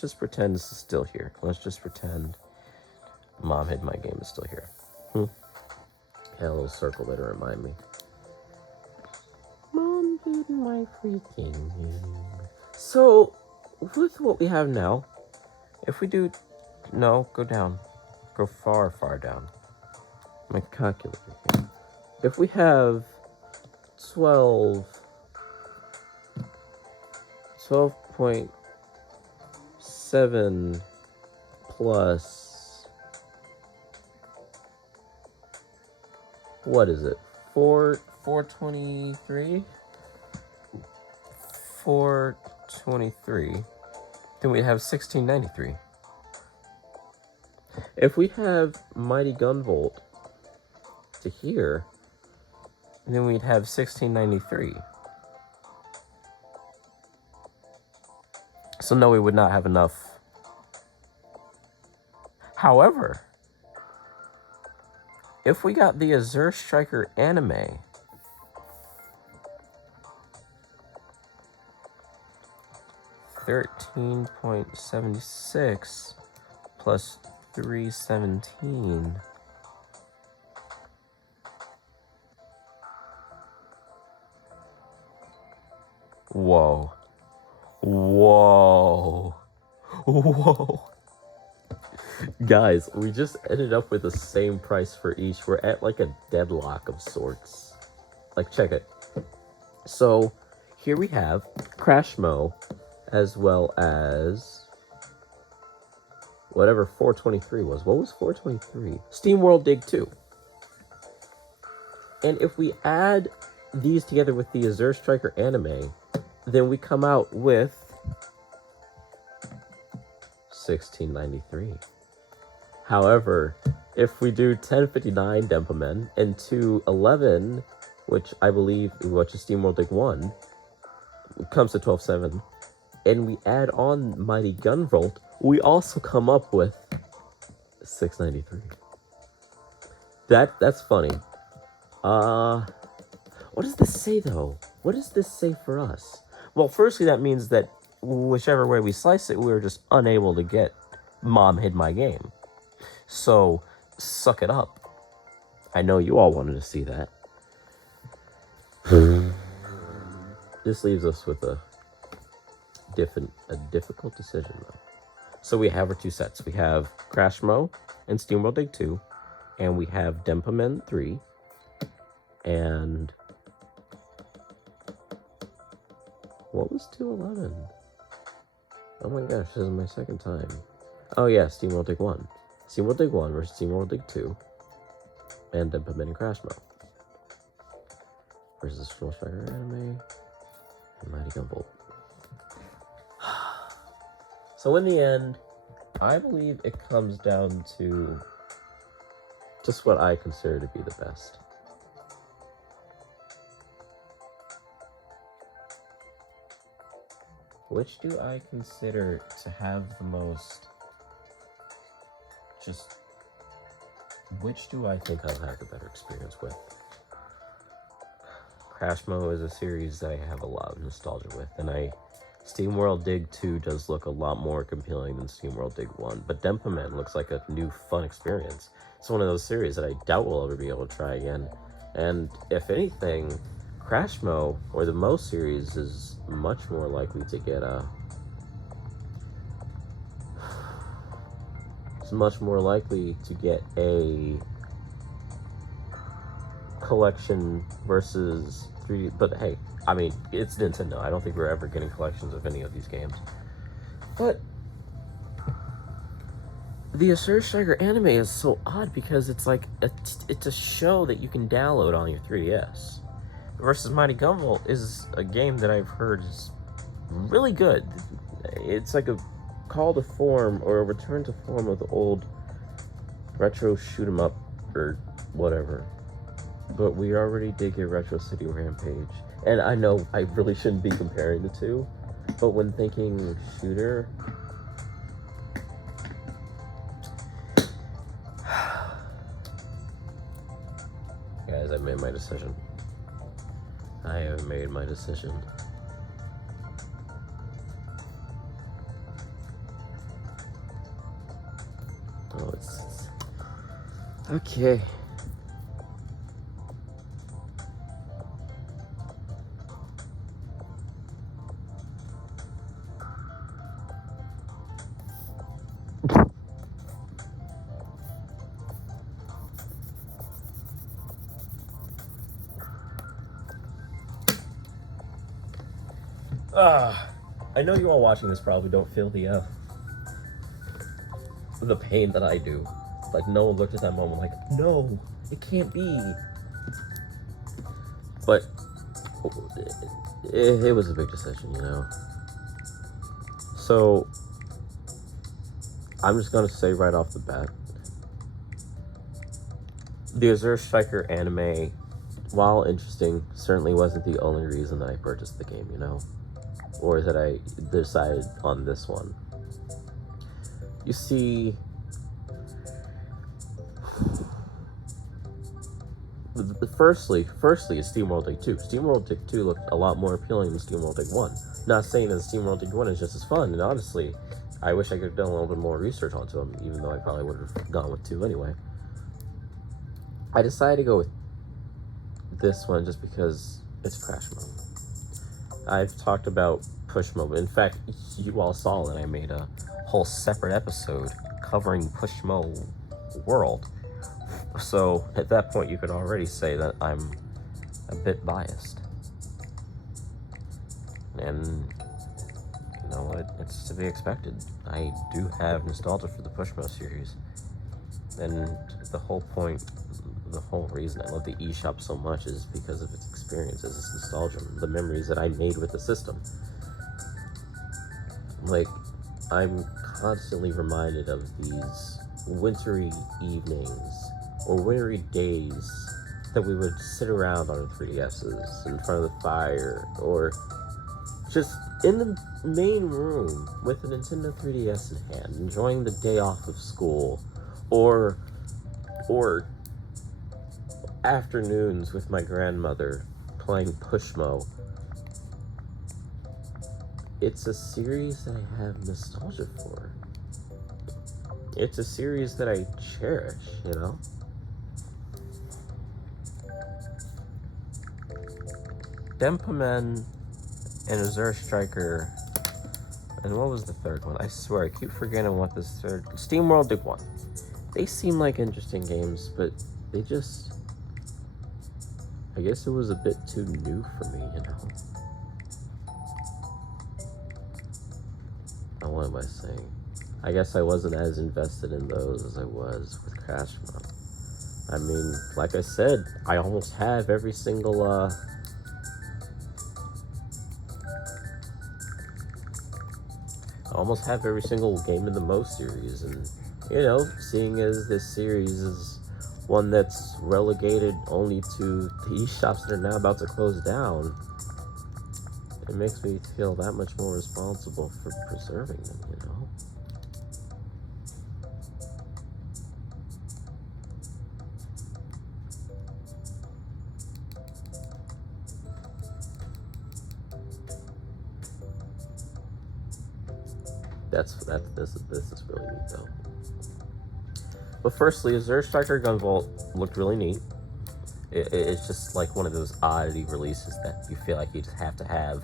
just pretend this is still here. Let's just pretend Mom Hid My Game is still here. Had a little circle there to remind me. Mom hid my freaking game. So, with what we have now, if we do... No, go down. Go far, far down. My calculator here. If we have 12.7 plus, what is it? 423? 423. Then we'd have 1693. If we have Mighty Gunvolt to here, then we'd have 1693. So no, we would not have enough. However, if we got the Azure Striker anime, $13.76 plus 317. Whoa. Whoa. Whoa. Guys, we just ended up with the same price for each. We're at like a deadlock of sorts. Like, check it. So, here we have Crash Mo, as well as whatever 423 was. What was 423? Steam World Dig 2. And if we add these together with the Azure Striker anime, then we come out with 1693. However, if we do 1059 Dempamen and 211, which I believe is Steam World Dig 1, it comes to 12.7, and we add on Mighty Gunvolt, we also come up with 693. That's funny. What does this say though? what does this say for us? Well, firstly, that means that whichever way we slice it, we were just unable to get Mom Hid My Game. So, suck it up. I know you all wanted to see that. This leaves us with a difficult decision, though. So we have our two sets. We have Crash Mo and SteamWorld Dig 2, and we have Denpa 3, and what was 211? Oh my gosh, this is my second time. Oh yeah, SteamWorld Dig 1. SteamWorld Dig 1 versus SteamWorld Dig 2, and Denpa and Crash Mo versus Soul Striker Anime and Mighty Gumball. So in the end, I believe it comes down to just what I consider to be the best. Which do I consider to have the most... which do I think I'll have the better experience with? Crash Mo is a series that I have a lot of nostalgia with, and SteamWorld Dig 2 does look a lot more compelling than SteamWorld Dig 1, but Denpa looks like a new fun experience. It's one of those series that I doubt we'll ever be able to try again. And if anything, Crash Mo, or the Mo series, is much more likely to get it's much more likely to get a collection versus 3D, but hey, I mean, it's Nintendo. I don't think we're ever getting collections of any of these games. But the Azure Striker anime is so odd because it's like it's a show that you can download on your 3DS. Versus Mighty Gumball is a game that I've heard is really good. It's like a call to form or a return to form of the old retro shoot 'em up or whatever. But we already did get Retro City Rampage. And I know I really shouldn't be comparing the two, but when thinking shooter, guys, I made my decision. I have made my decision. Oh, it's okay. I know you all watching this probably don't feel the pain that I do. Like, no one looked at that moment like, no, it can't be. But it was a big decision, you know. So I'm just gonna say right off the bat, the Azure Striker anime, while interesting, certainly wasn't the only reason that I purchased the game, you know, or that I decided on this one. You see, firstly is SteamWorld Dig 2. SteamWorld Dig 2 looked a lot more appealing than SteamWorld Dig 1. Not saying that SteamWorld Dig 1 is just as fun, and honestly, I wish I could have done a little bit more research onto them, even though I probably would have gone with 2 anyway. I decided to go with this one just because it's Crash Mode. I've talked about Push Mode. In fact, you all saw that I made a whole separate episode covering Push Mode World. So at that point, you could already say that I'm a bit biased. And you know what? It's to be expected. I do have nostalgia for the Push Mode series. And the whole point, the whole reason I love the Eshop so much is because of its experiences, its nostalgia, the memories that I made with the system. Like, I'm constantly reminded of these wintry evenings or wintry days that we would sit around on our 3DSs in front of the fire, or just in the main room with a Nintendo 3DS in hand, enjoying the day off of school, or afternoons with my grandmother playing Pushmo it's a series that I have nostalgia for. It's a series that I cherish, you know? Denpamen and Azure Striker. And what was the third one? I swear, I keep forgetting what this third... SteamWorld did one. They seem like interesting games, but they just... I guess it was a bit too new for me, you know? Oh, what am I saying? I guess I wasn't as invested in those as I was with Crash Mode. I mean, like I said, I almost have every single, game in the Mo series, and, you know, seeing as this series is one that's relegated only to the eShops that are now about to close down, it makes me feel that much more responsible for preserving them, you know? This is really neat though. But firstly, Azure Striker Gunvolt looked really neat. It's just like one of those oddity releases that you feel like you just have to have.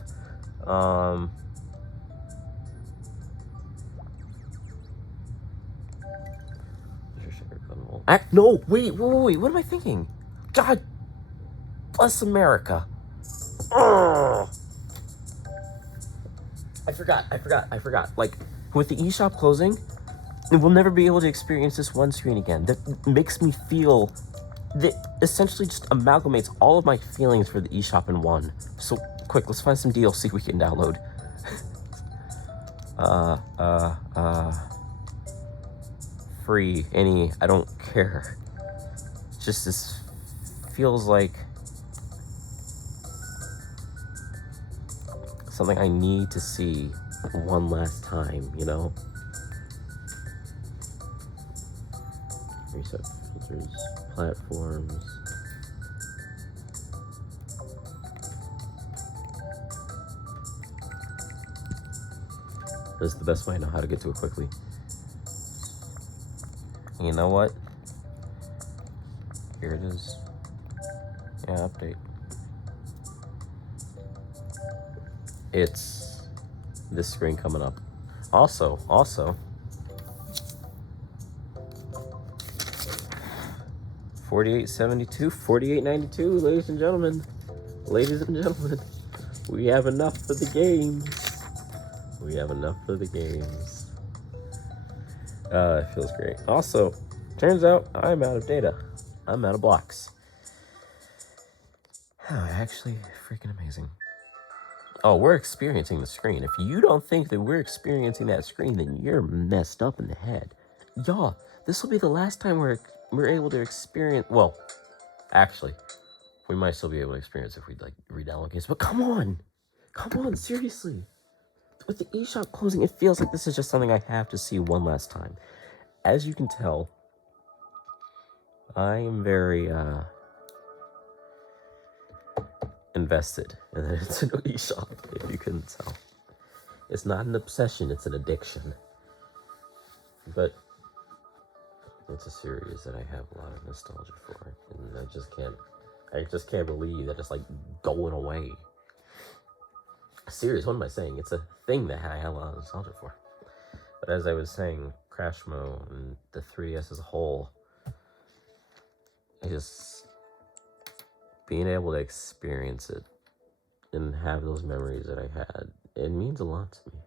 No, wait, what am I thinking? God bless America. Ugh. I forgot. Like, with the eShop closing, we'll never be able to experience this one screen again. That makes me feel... that essentially just amalgamates all of my feelings for the eShop in one. So, quick, let's find some DLC we can download. Free, any, I don't care. Just this feels like something I need to see one last time, you know? Reset filters, platforms. This is the best way I know how to get to it quickly. And you know what? Here it is. Yeah, update. It's this screen coming up. Also, 4872, 4892, ladies and gentlemen. Ladies and gentlemen, we have enough for the games. We have enough for the games. It feels great. Also, turns out I'm out of data. I'm out of blocks. Oh, actually, freaking amazing. Oh, we're experiencing the screen. If you don't think that we're experiencing that screen, then you're messed up in the head. Y'all, this will be the last time we're able to experience... Well, actually, we might still be able to experience if we like re-download games. But come on, seriously. With the eShop closing, it feels like this is just something I have to see one last time. As you can tell, I am very invested in the Nintendo eShop, if you couldn't tell. It's not an obsession, it's an addiction. But it's a series that I have a lot of nostalgia for, and I just can't believe that it's like going away. A series, what am I saying? It's a thing that I have a lot of nostalgia for. But as I was saying, Crash Mode and the 3DS as a whole, just being able to experience it and have those memories that I had, it means a lot to me.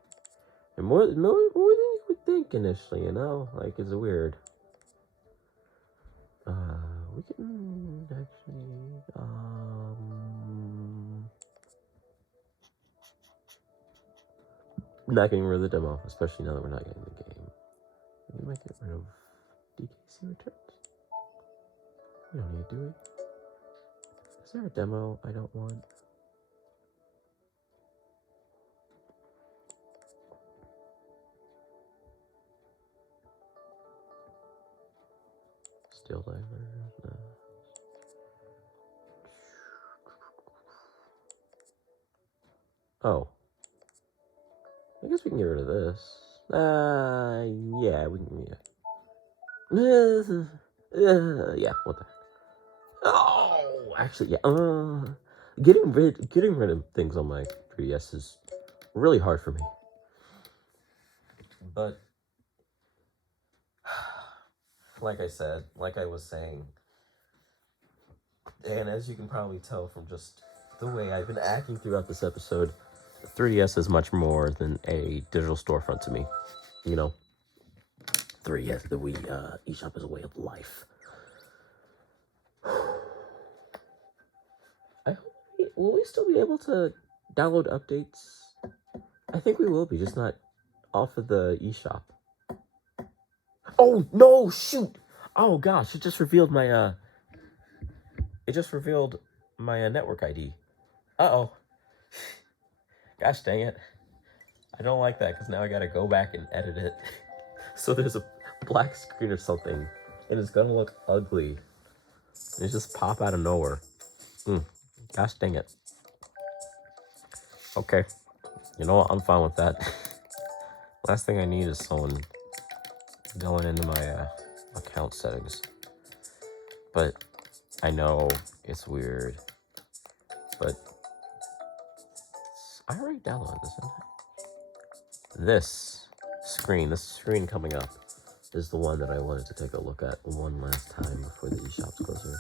And more than you would think initially, you know? Like, it's weird. We can actually, not getting rid of the demo, especially now that we're not getting the game. We might get rid of DKC returns. We don't need to, do we? Is there a demo I don't want? Steel Diver? No. Oh. I guess we can get rid of this. Yeah, we can. Yeah. What the? Oh, actually, yeah. Getting rid of things on my 3DS is really hard for me. But like I said, like I was saying, and as you can probably tell from just the way I've been acting throughout this episode, 3DS is much more than a digital storefront to me. You know, 3DS, the Wii eShop is a way of life. Will we still be able to download updates? I think we will be, just not off of the eShop. Oh no! Shoot! Oh gosh! It just revealed my network ID. Uh oh! Gosh dang it! I don't like that because now I gotta go back and edit it. So there's a black screen or something, and it's gonna look ugly. It just pop out of nowhere. Gosh dang it. Okay. You know what? I'm fine with that. Last thing I need is someone going into my account settings. But I know it's weird. But I already downloaded this, didn't I? This screen coming up, is the one that I wanted to take a look at one last time before the eShop's closer.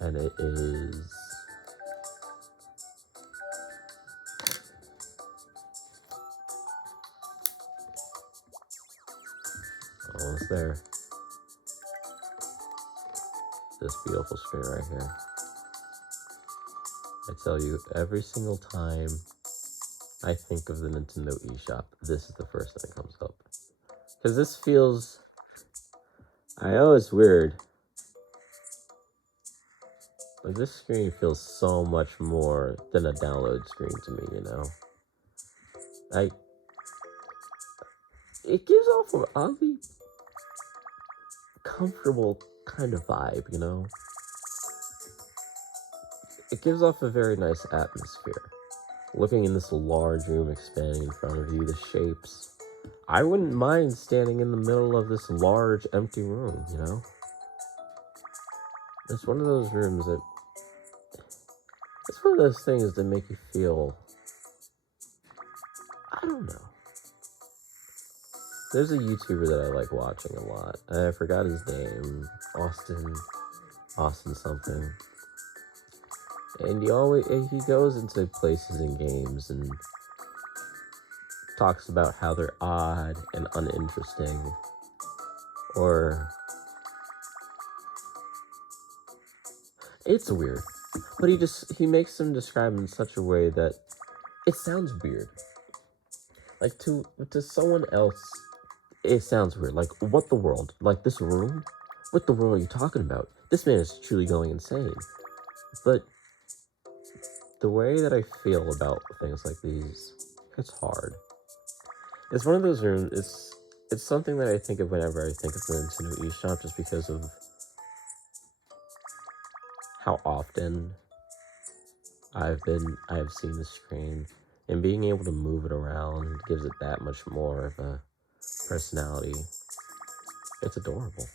And it is almost there. This beautiful screen right here. I tell you, every single time I think of the Nintendo eShop, this is the first thing that comes up. Because this feels... I know it's weird, but this screen feels so much more than a download screen to me, you know? It gives off an oddly comfortable kind of vibe, you know? It gives off a very nice atmosphere. Looking in this large room expanding in front of you, the shapes. I wouldn't mind standing in the middle of this large empty room, you know? It's one of those rooms that... It's one of those things that make you feel... I don't know. There's a YouTuber that I like watching a lot. I forgot his name. Austin something. And he goes into places and games and talks about how they're odd and uninteresting, or it's weird, but he makes them describe in such a way that it sounds weird. Like to someone else, it sounds weird. Like, what the world? Like, this room? What the world are you talking about? This man is truly going insane. But the way that I feel about things like these, it's hard. It's one of those rooms, it's something that I think of whenever I think of the Nintendo eShop, just because of how often I've seen the screen, and being able to move it around gives it that much more of a personality. It's adorable,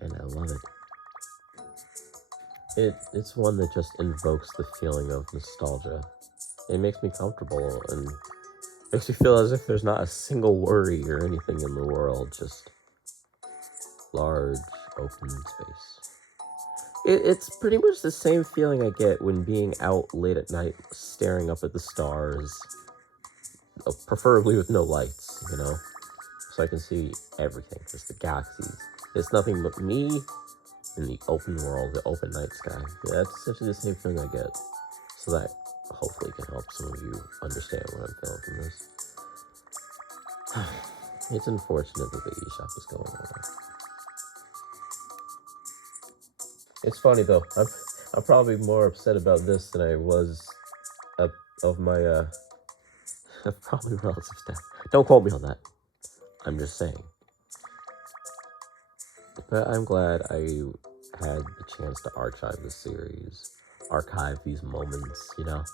and I love it. It's one that just invokes the feeling of nostalgia. It makes me comfortable and makes me feel as if there's not a single worry or anything in the world, just large open space. It's pretty much the same feeling I get when being out late at night staring up at the stars, preferably with no lights, you know, so I can see everything, just the galaxies. It's nothing but me in the open world, the open night sky. Yeah, that's essentially the same feeling I get, so that hopefully can help some of you understand what I'm feeling from this. It's unfortunate that the eShop is going away. It's funny though. I'm probably more upset about this than I was of my probably relatives' death. Don't quote me on that. I'm just saying. But I'm glad I had the chance to archive this series, archive these moments, you know.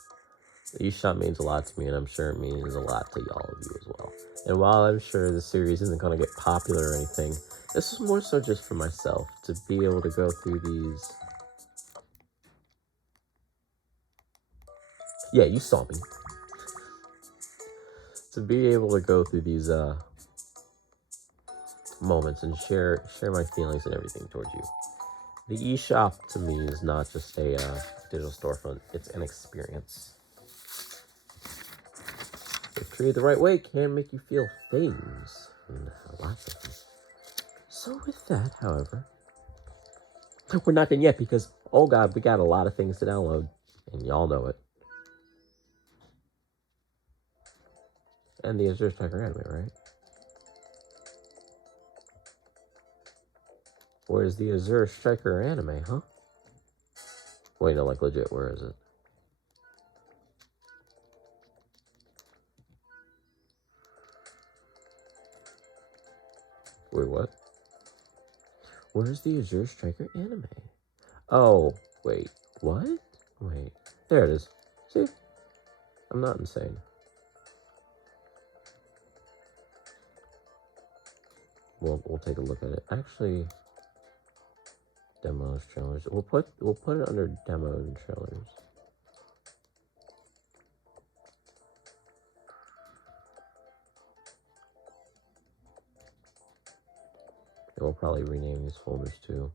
The Eshop means a lot to me, and I'm sure it means a lot to all of you as well. And while I'm sure the series isn't going to get popular or anything, this is more so just for myself, to be able to go through these. Yeah, you saw me. To be able to go through these moments and share my feelings and everything towards you. The eShop to me is not just a digital storefront, it's an experience. If treated the right way, it can make you feel things, and lots of them. So with that, however, we're not done yet because, oh god, we got a lot of things to download, and y'all know it. And the Azure Striker anime, right? Where's the Azure Striker anime, huh? Wait, no, like legit, where is it? Wait, what? Where's the Azure Striker anime? Oh, wait, what? Wait, there it is. See? I'm not insane. We'll take a look at it. Actually, demos, trailers. We'll put it under demo and trailers. And we'll probably rename these folders too.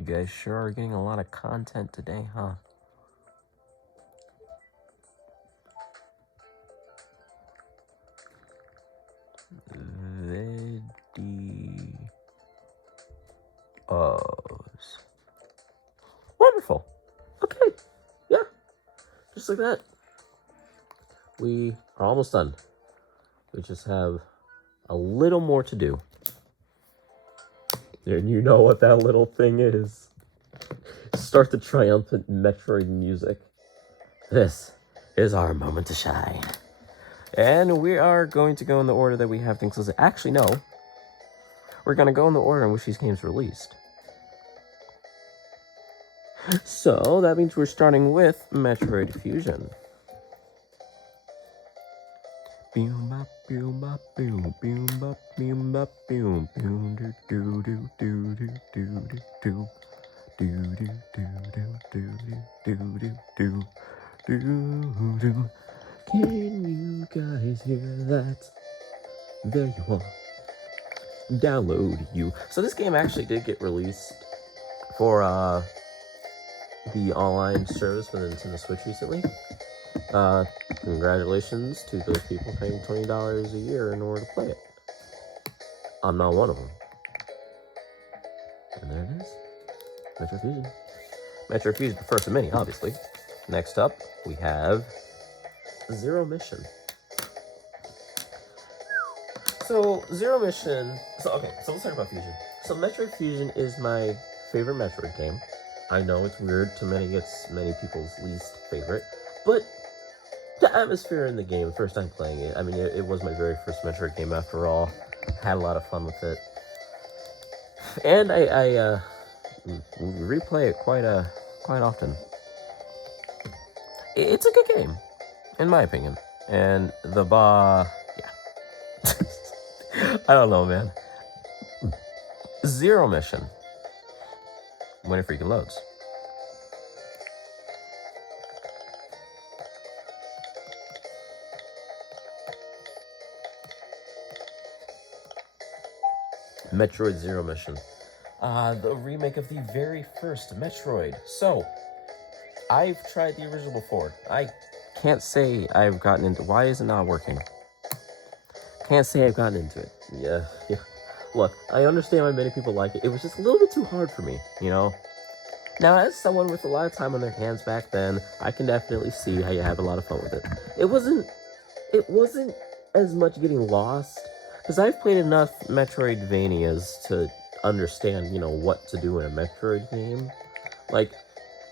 You guys sure are getting a lot of content today, huh? Videos. Wonderful. Okay. Yeah. Just like that. We are almost done. We just have a little more to do. And you know what that little thing is. Start the triumphant Metroid music. This is our moment to shine. And we are going to go in the order that we have things listed. Actually, no. We're going to go in the order in which these games released. So, that means we're starting with Metroid Fusion. Can you guys hear that? There you are. Download you. So this game actually did get released for the online service for the Nintendo Switch recently. Congratulations to those people paying $20 a year in order to play it. I'm not one of them. And there it is. Metro Fusion. Metro Fusion, the first of many, obviously. Next up, we have Zero Mission. So, Zero Mission... So let's talk about Fusion. So, Metroid Fusion is my favorite Metroid game. I know it's weird to many, it's many people's least favorite. But the atmosphere in the game, first time playing it, I mean, it was my very first Metroid game after all. Had a lot of fun with it. And I replay it quite often. It's a good game, in my opinion. And the yeah. I don't know, man. Zero Mission. When it freaking loads. Metroid Zero Mission. The remake of the very first Metroid. So, I've tried the original before. I can't say I've gotten into... Why is it not working? Can't say I've gotten into it. Yeah. Look, I understand why many people like it. It was just a little bit too hard for me, you know? Now, as someone with a lot of time on their hands back then, I can definitely see how you have a lot of fun with it. It wasn't as much getting lost, Because I've played enough Metroidvanias to understand, you know, what to do in a Metroid game. Like,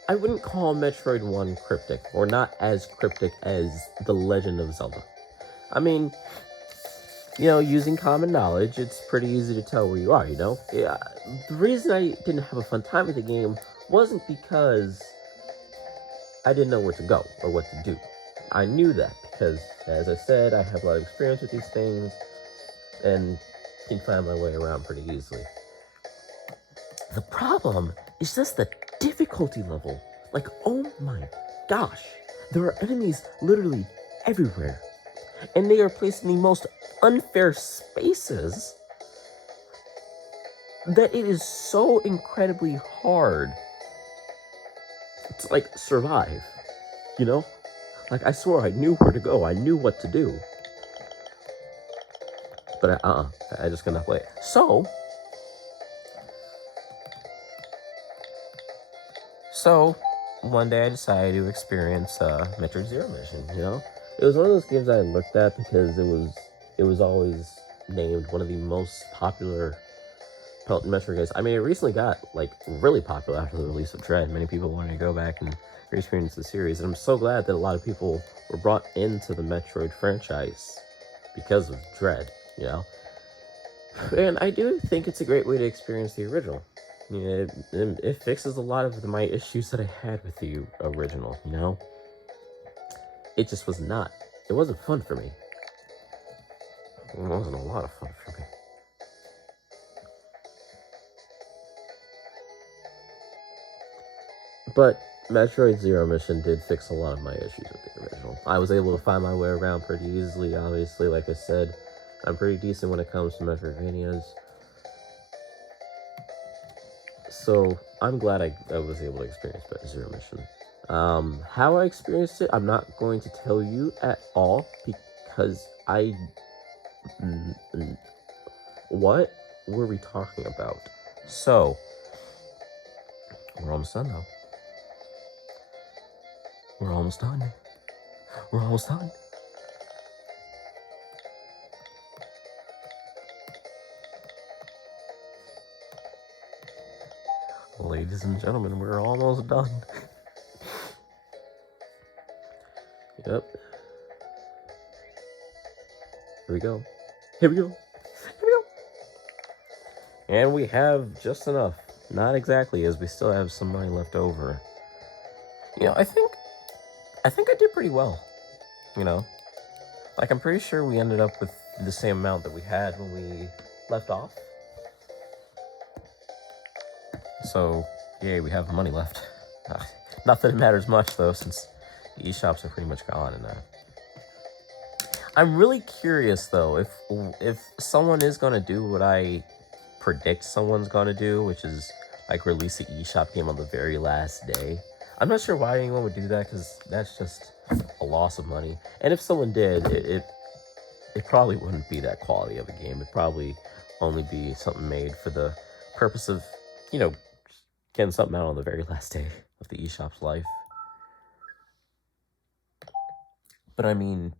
I wouldn't call Metroid 1 cryptic, or not as cryptic as The Legend of Zelda. I mean, you know, using common knowledge, it's pretty easy to tell where you are, you know? Yeah, the reason I didn't have a fun time with the game wasn't because I didn't know where to go or what to do. I knew that because, as I said, I have a lot of experience with these things and can find my way around pretty easily. The problem is just the difficulty level. Like, oh my gosh, there are enemies literally everywhere, and they are placed in the most unfair spaces that it is so incredibly hard to, like, survive, you know? Like, I swore I knew where to go, I knew what to do. But I just could not play it. So, one day I decided to experience Metroid Zero Mission, you know? It was one of those games I looked at because it was always named one of the most popular Metroid games. I mean, it recently got, like, really popular after the release of Dread. Many people wanted to go back and re-experience the series, and I'm so glad that a lot of people were brought into the Metroid franchise because of Dread, you know? And I do think it's a great way to experience the original. Yeah, it fixes a lot of my issues that I had with the original, you know? It just was not. It wasn't fun for me. It wasn't a lot of fun for me. But Metroid Zero Mission did fix a lot of my issues with the original. I was able to find my way around pretty easily, obviously, like I said. I'm pretty decent when it comes to Metroidvanias. So I'm glad I was able to experience Zero Mission. How I experienced it, I'm not going to tell you at all because what were we talking about? So, we're almost done though. We're almost done. We're almost done. Ladies and gentlemen, we're almost done. Yep. Here we go. Here we go. Here we go. And we have just enough. Not exactly, as we still have some money left over. You know, I think I did pretty well. You know, like, I'm pretty sure we ended up with the same amount that we had when we left off. So, yay, we have money left. Not that it matters much, though, since the e-shops are pretty much gone. And I'm really curious, though, if someone is going to do what I predict someone's going to do, which is, like, release the eShop game on the very last day. I'm not sure why anyone would do that, because that's just a loss of money. And if someone did, it probably wouldn't be that quality of a game. It'd probably only be something made for the purpose of, you know, getting something out on the very last day of the eShop's life. But I mean,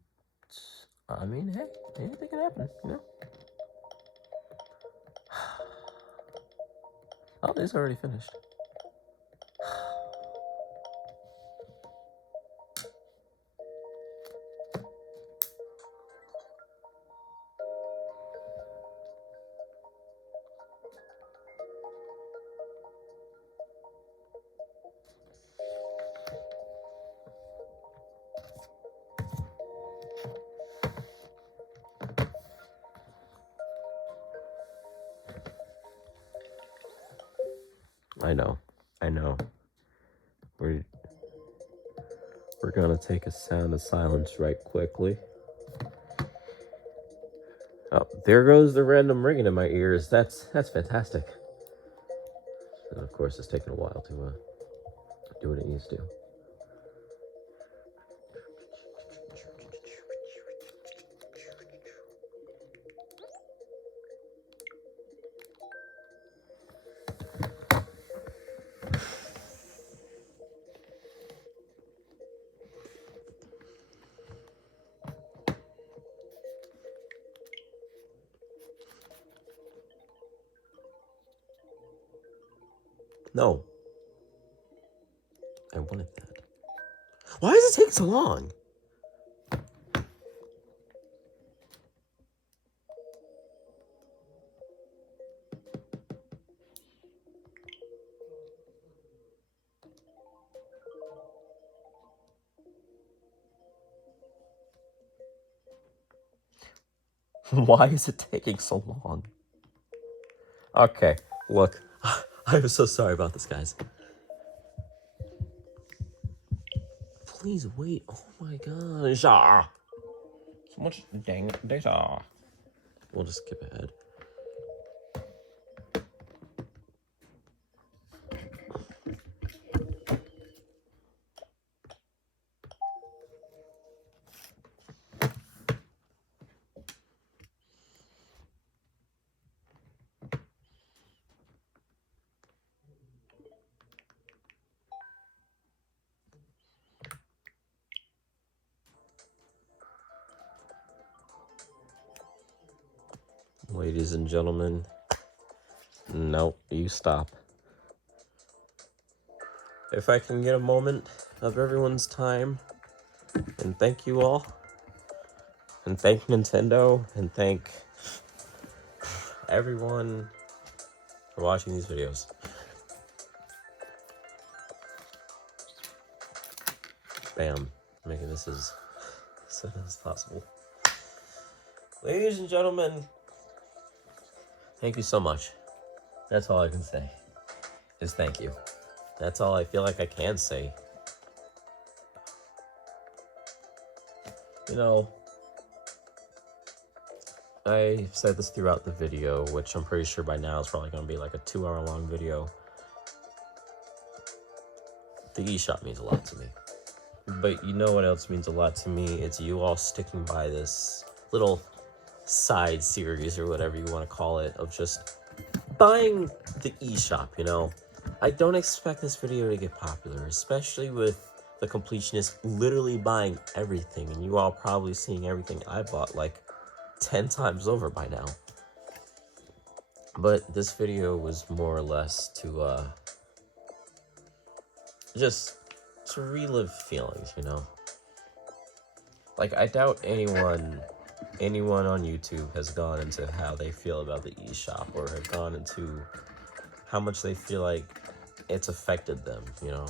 hey, anything can happen, you know? Oh, it's already finished. I know. We're gonna take a sound of silence right quickly. Oh, there goes the random ringing in my ears. That's fantastic. And of course, it's taking a while to do what it needs to. No. I wanted that. Why does it take so long? Why is it taking so long? Okay, look. I'm so sorry about this, guys. Please wait. Oh my gosh. So much dang data. We'll just skip ahead. Ladies and gentlemen, nope, you stop. If I can get a moment of everyone's time, and thank you all, and thank Nintendo, and thank everyone for watching these videos. Bam, making this as simple as possible. Ladies and gentlemen, thank you so much. That's all I can say, is thank you. That's all I feel like I can say. You know, I said this throughout the video, which I'm pretty sure by now is probably going to be like a 2-hour long video. The eShop means a lot to me. But you know what else means a lot to me? It's you all sticking by this little side series or whatever you want to call it of just buying the eShop, you know? I don't expect this video to get popular, especially with the completionist literally buying everything, and you all probably seeing everything I bought like 10 times over by now. But this video was more or less to just to relive feelings, you know? Like, I doubt anyone on YouTube has gone into how they feel about the eShop, or have gone into how much they feel like it's affected them, you know?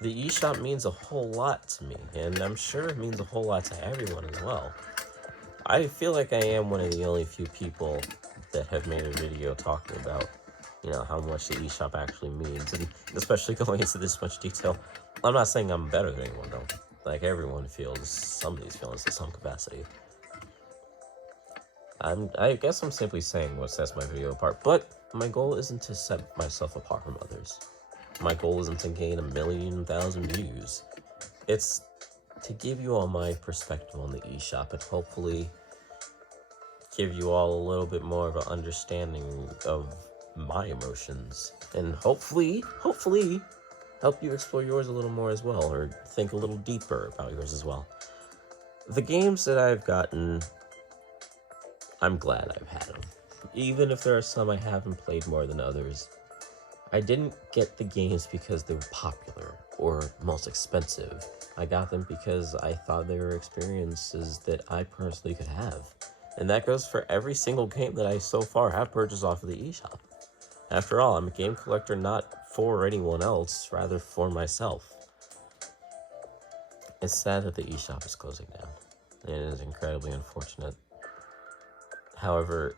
The eShop means a whole lot to me, and I'm sure it means a whole lot to everyone as well. I feel like I am one of the only few people that have made a video talking about, you know, how much the eShop actually means, and especially going into this much detail. I'm not saying I'm better than anyone, though. Like, everyone feels some of these feelings to some capacity. I guess I'm simply saying what sets my video apart, but my goal isn't to set myself apart from others. My goal isn't to gain 1,000,000 views. It's to give you all my perspective on the eShop, and hopefully give you all a little bit more of an understanding of my emotions, and hopefully help you explore yours a little more as well, or think a little deeper about yours as well. The games that I've gotten, I'm glad I've had them. Even if there are some I haven't played more than others. I didn't get the games because they were popular or most expensive. I got them because I thought they were experiences that I personally could have. And that goes for every single game that I so far have purchased off of the eShop. After all, I'm a game collector not for anyone else, rather for myself. It's sad that the eShop is closing down. It is incredibly unfortunate. However,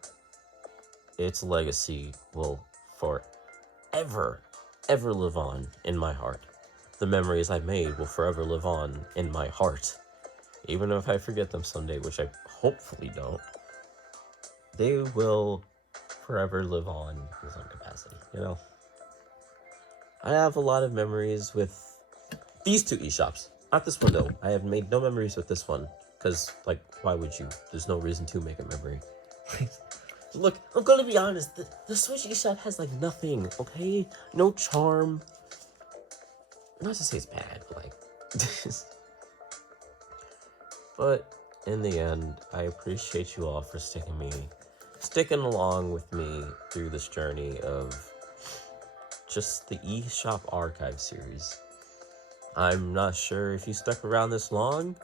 its legacy will forever live on in my heart. The memories I made will forever live on in my heart. Even if I forget them someday, which I hopefully don't, they will forever live on in some capacity, you know? I have a lot of memories with these two eShops. Not this one, though. I have made no memories with this one. Because, like, why would you? There's no reason to make a memory. Look, I'm gonna be honest. The Switch eShop has, like, nothing, okay? No charm. Not to say it's bad, but, like... But, in the end, I appreciate you all for sticking along with me through this journey of just the eShop Archive series. I'm not sure if you stuck around this long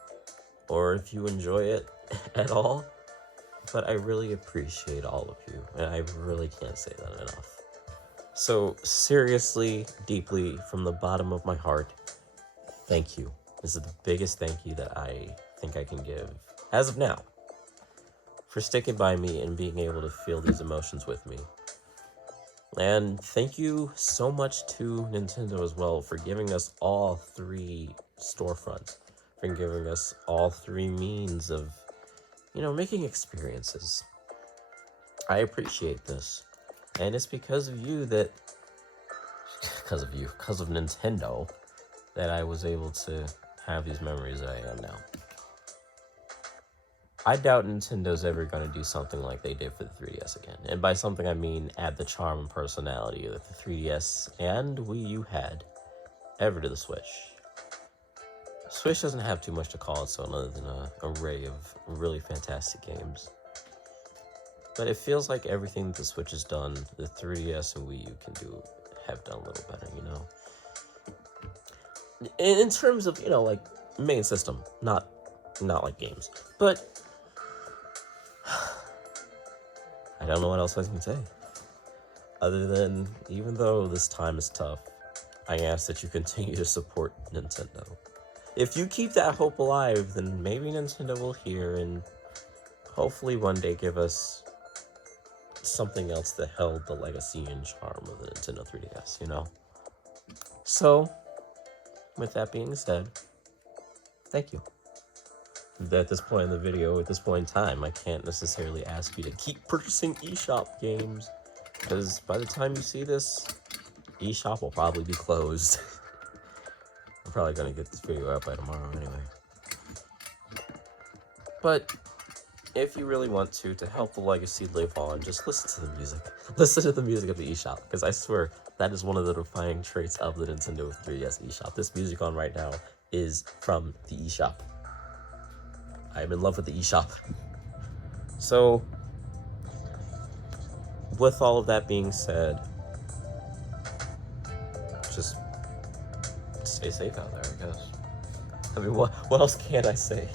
or if you enjoy it at all, but I really appreciate all of you, and I really can't say that enough. So seriously, deeply, from the bottom of my heart, thank you. This is the biggest thank you that I think I can give, as of now, for sticking by me and being able to feel these emotions with me. And thank you so much to Nintendo as well for giving us all 3 storefronts, for giving us all 3 means of, making experiences. I appreciate this. And it's because of you that, because of Nintendo, that I was able to have these memories that I am now. I doubt Nintendo's ever going to do something like they did for the 3DS again. And by something I mean add the charm and personality that the 3DS and Wii U had ever to the Switch. Switch doesn't have too much to call its own other than an array of really fantastic games. But it feels like everything that the Switch has done, the 3DS and Wii U have done a little better, In terms of, like main system, not like games. But I don't know what else I can say. Other than, even though this time is tough, I ask that you continue to support Nintendo. If you keep that hope alive, then maybe Nintendo will hear and hopefully one day give us something else that held the legacy and charm of the Nintendo 3DS, So, with that being said, thank you. At this point in the video, at this point in time, I can't necessarily ask you to keep purchasing eShop games, because by the time you see this, eShop will probably be closed. I'm probably going to get this video out by tomorrow anyway. But if you really want to help the legacy live on, just listen to the music. Listen to the music of the eShop, because I swear that is one of the defining traits of the Nintendo 3DS eShop. This music on right now is from the eShop. I am in love with the eShop. So, with all of that being said, just stay safe out there, I guess. I mean, what else can I say?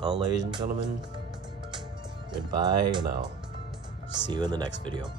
Well, ladies and gentlemen, goodbye, and I'll see you in the next video.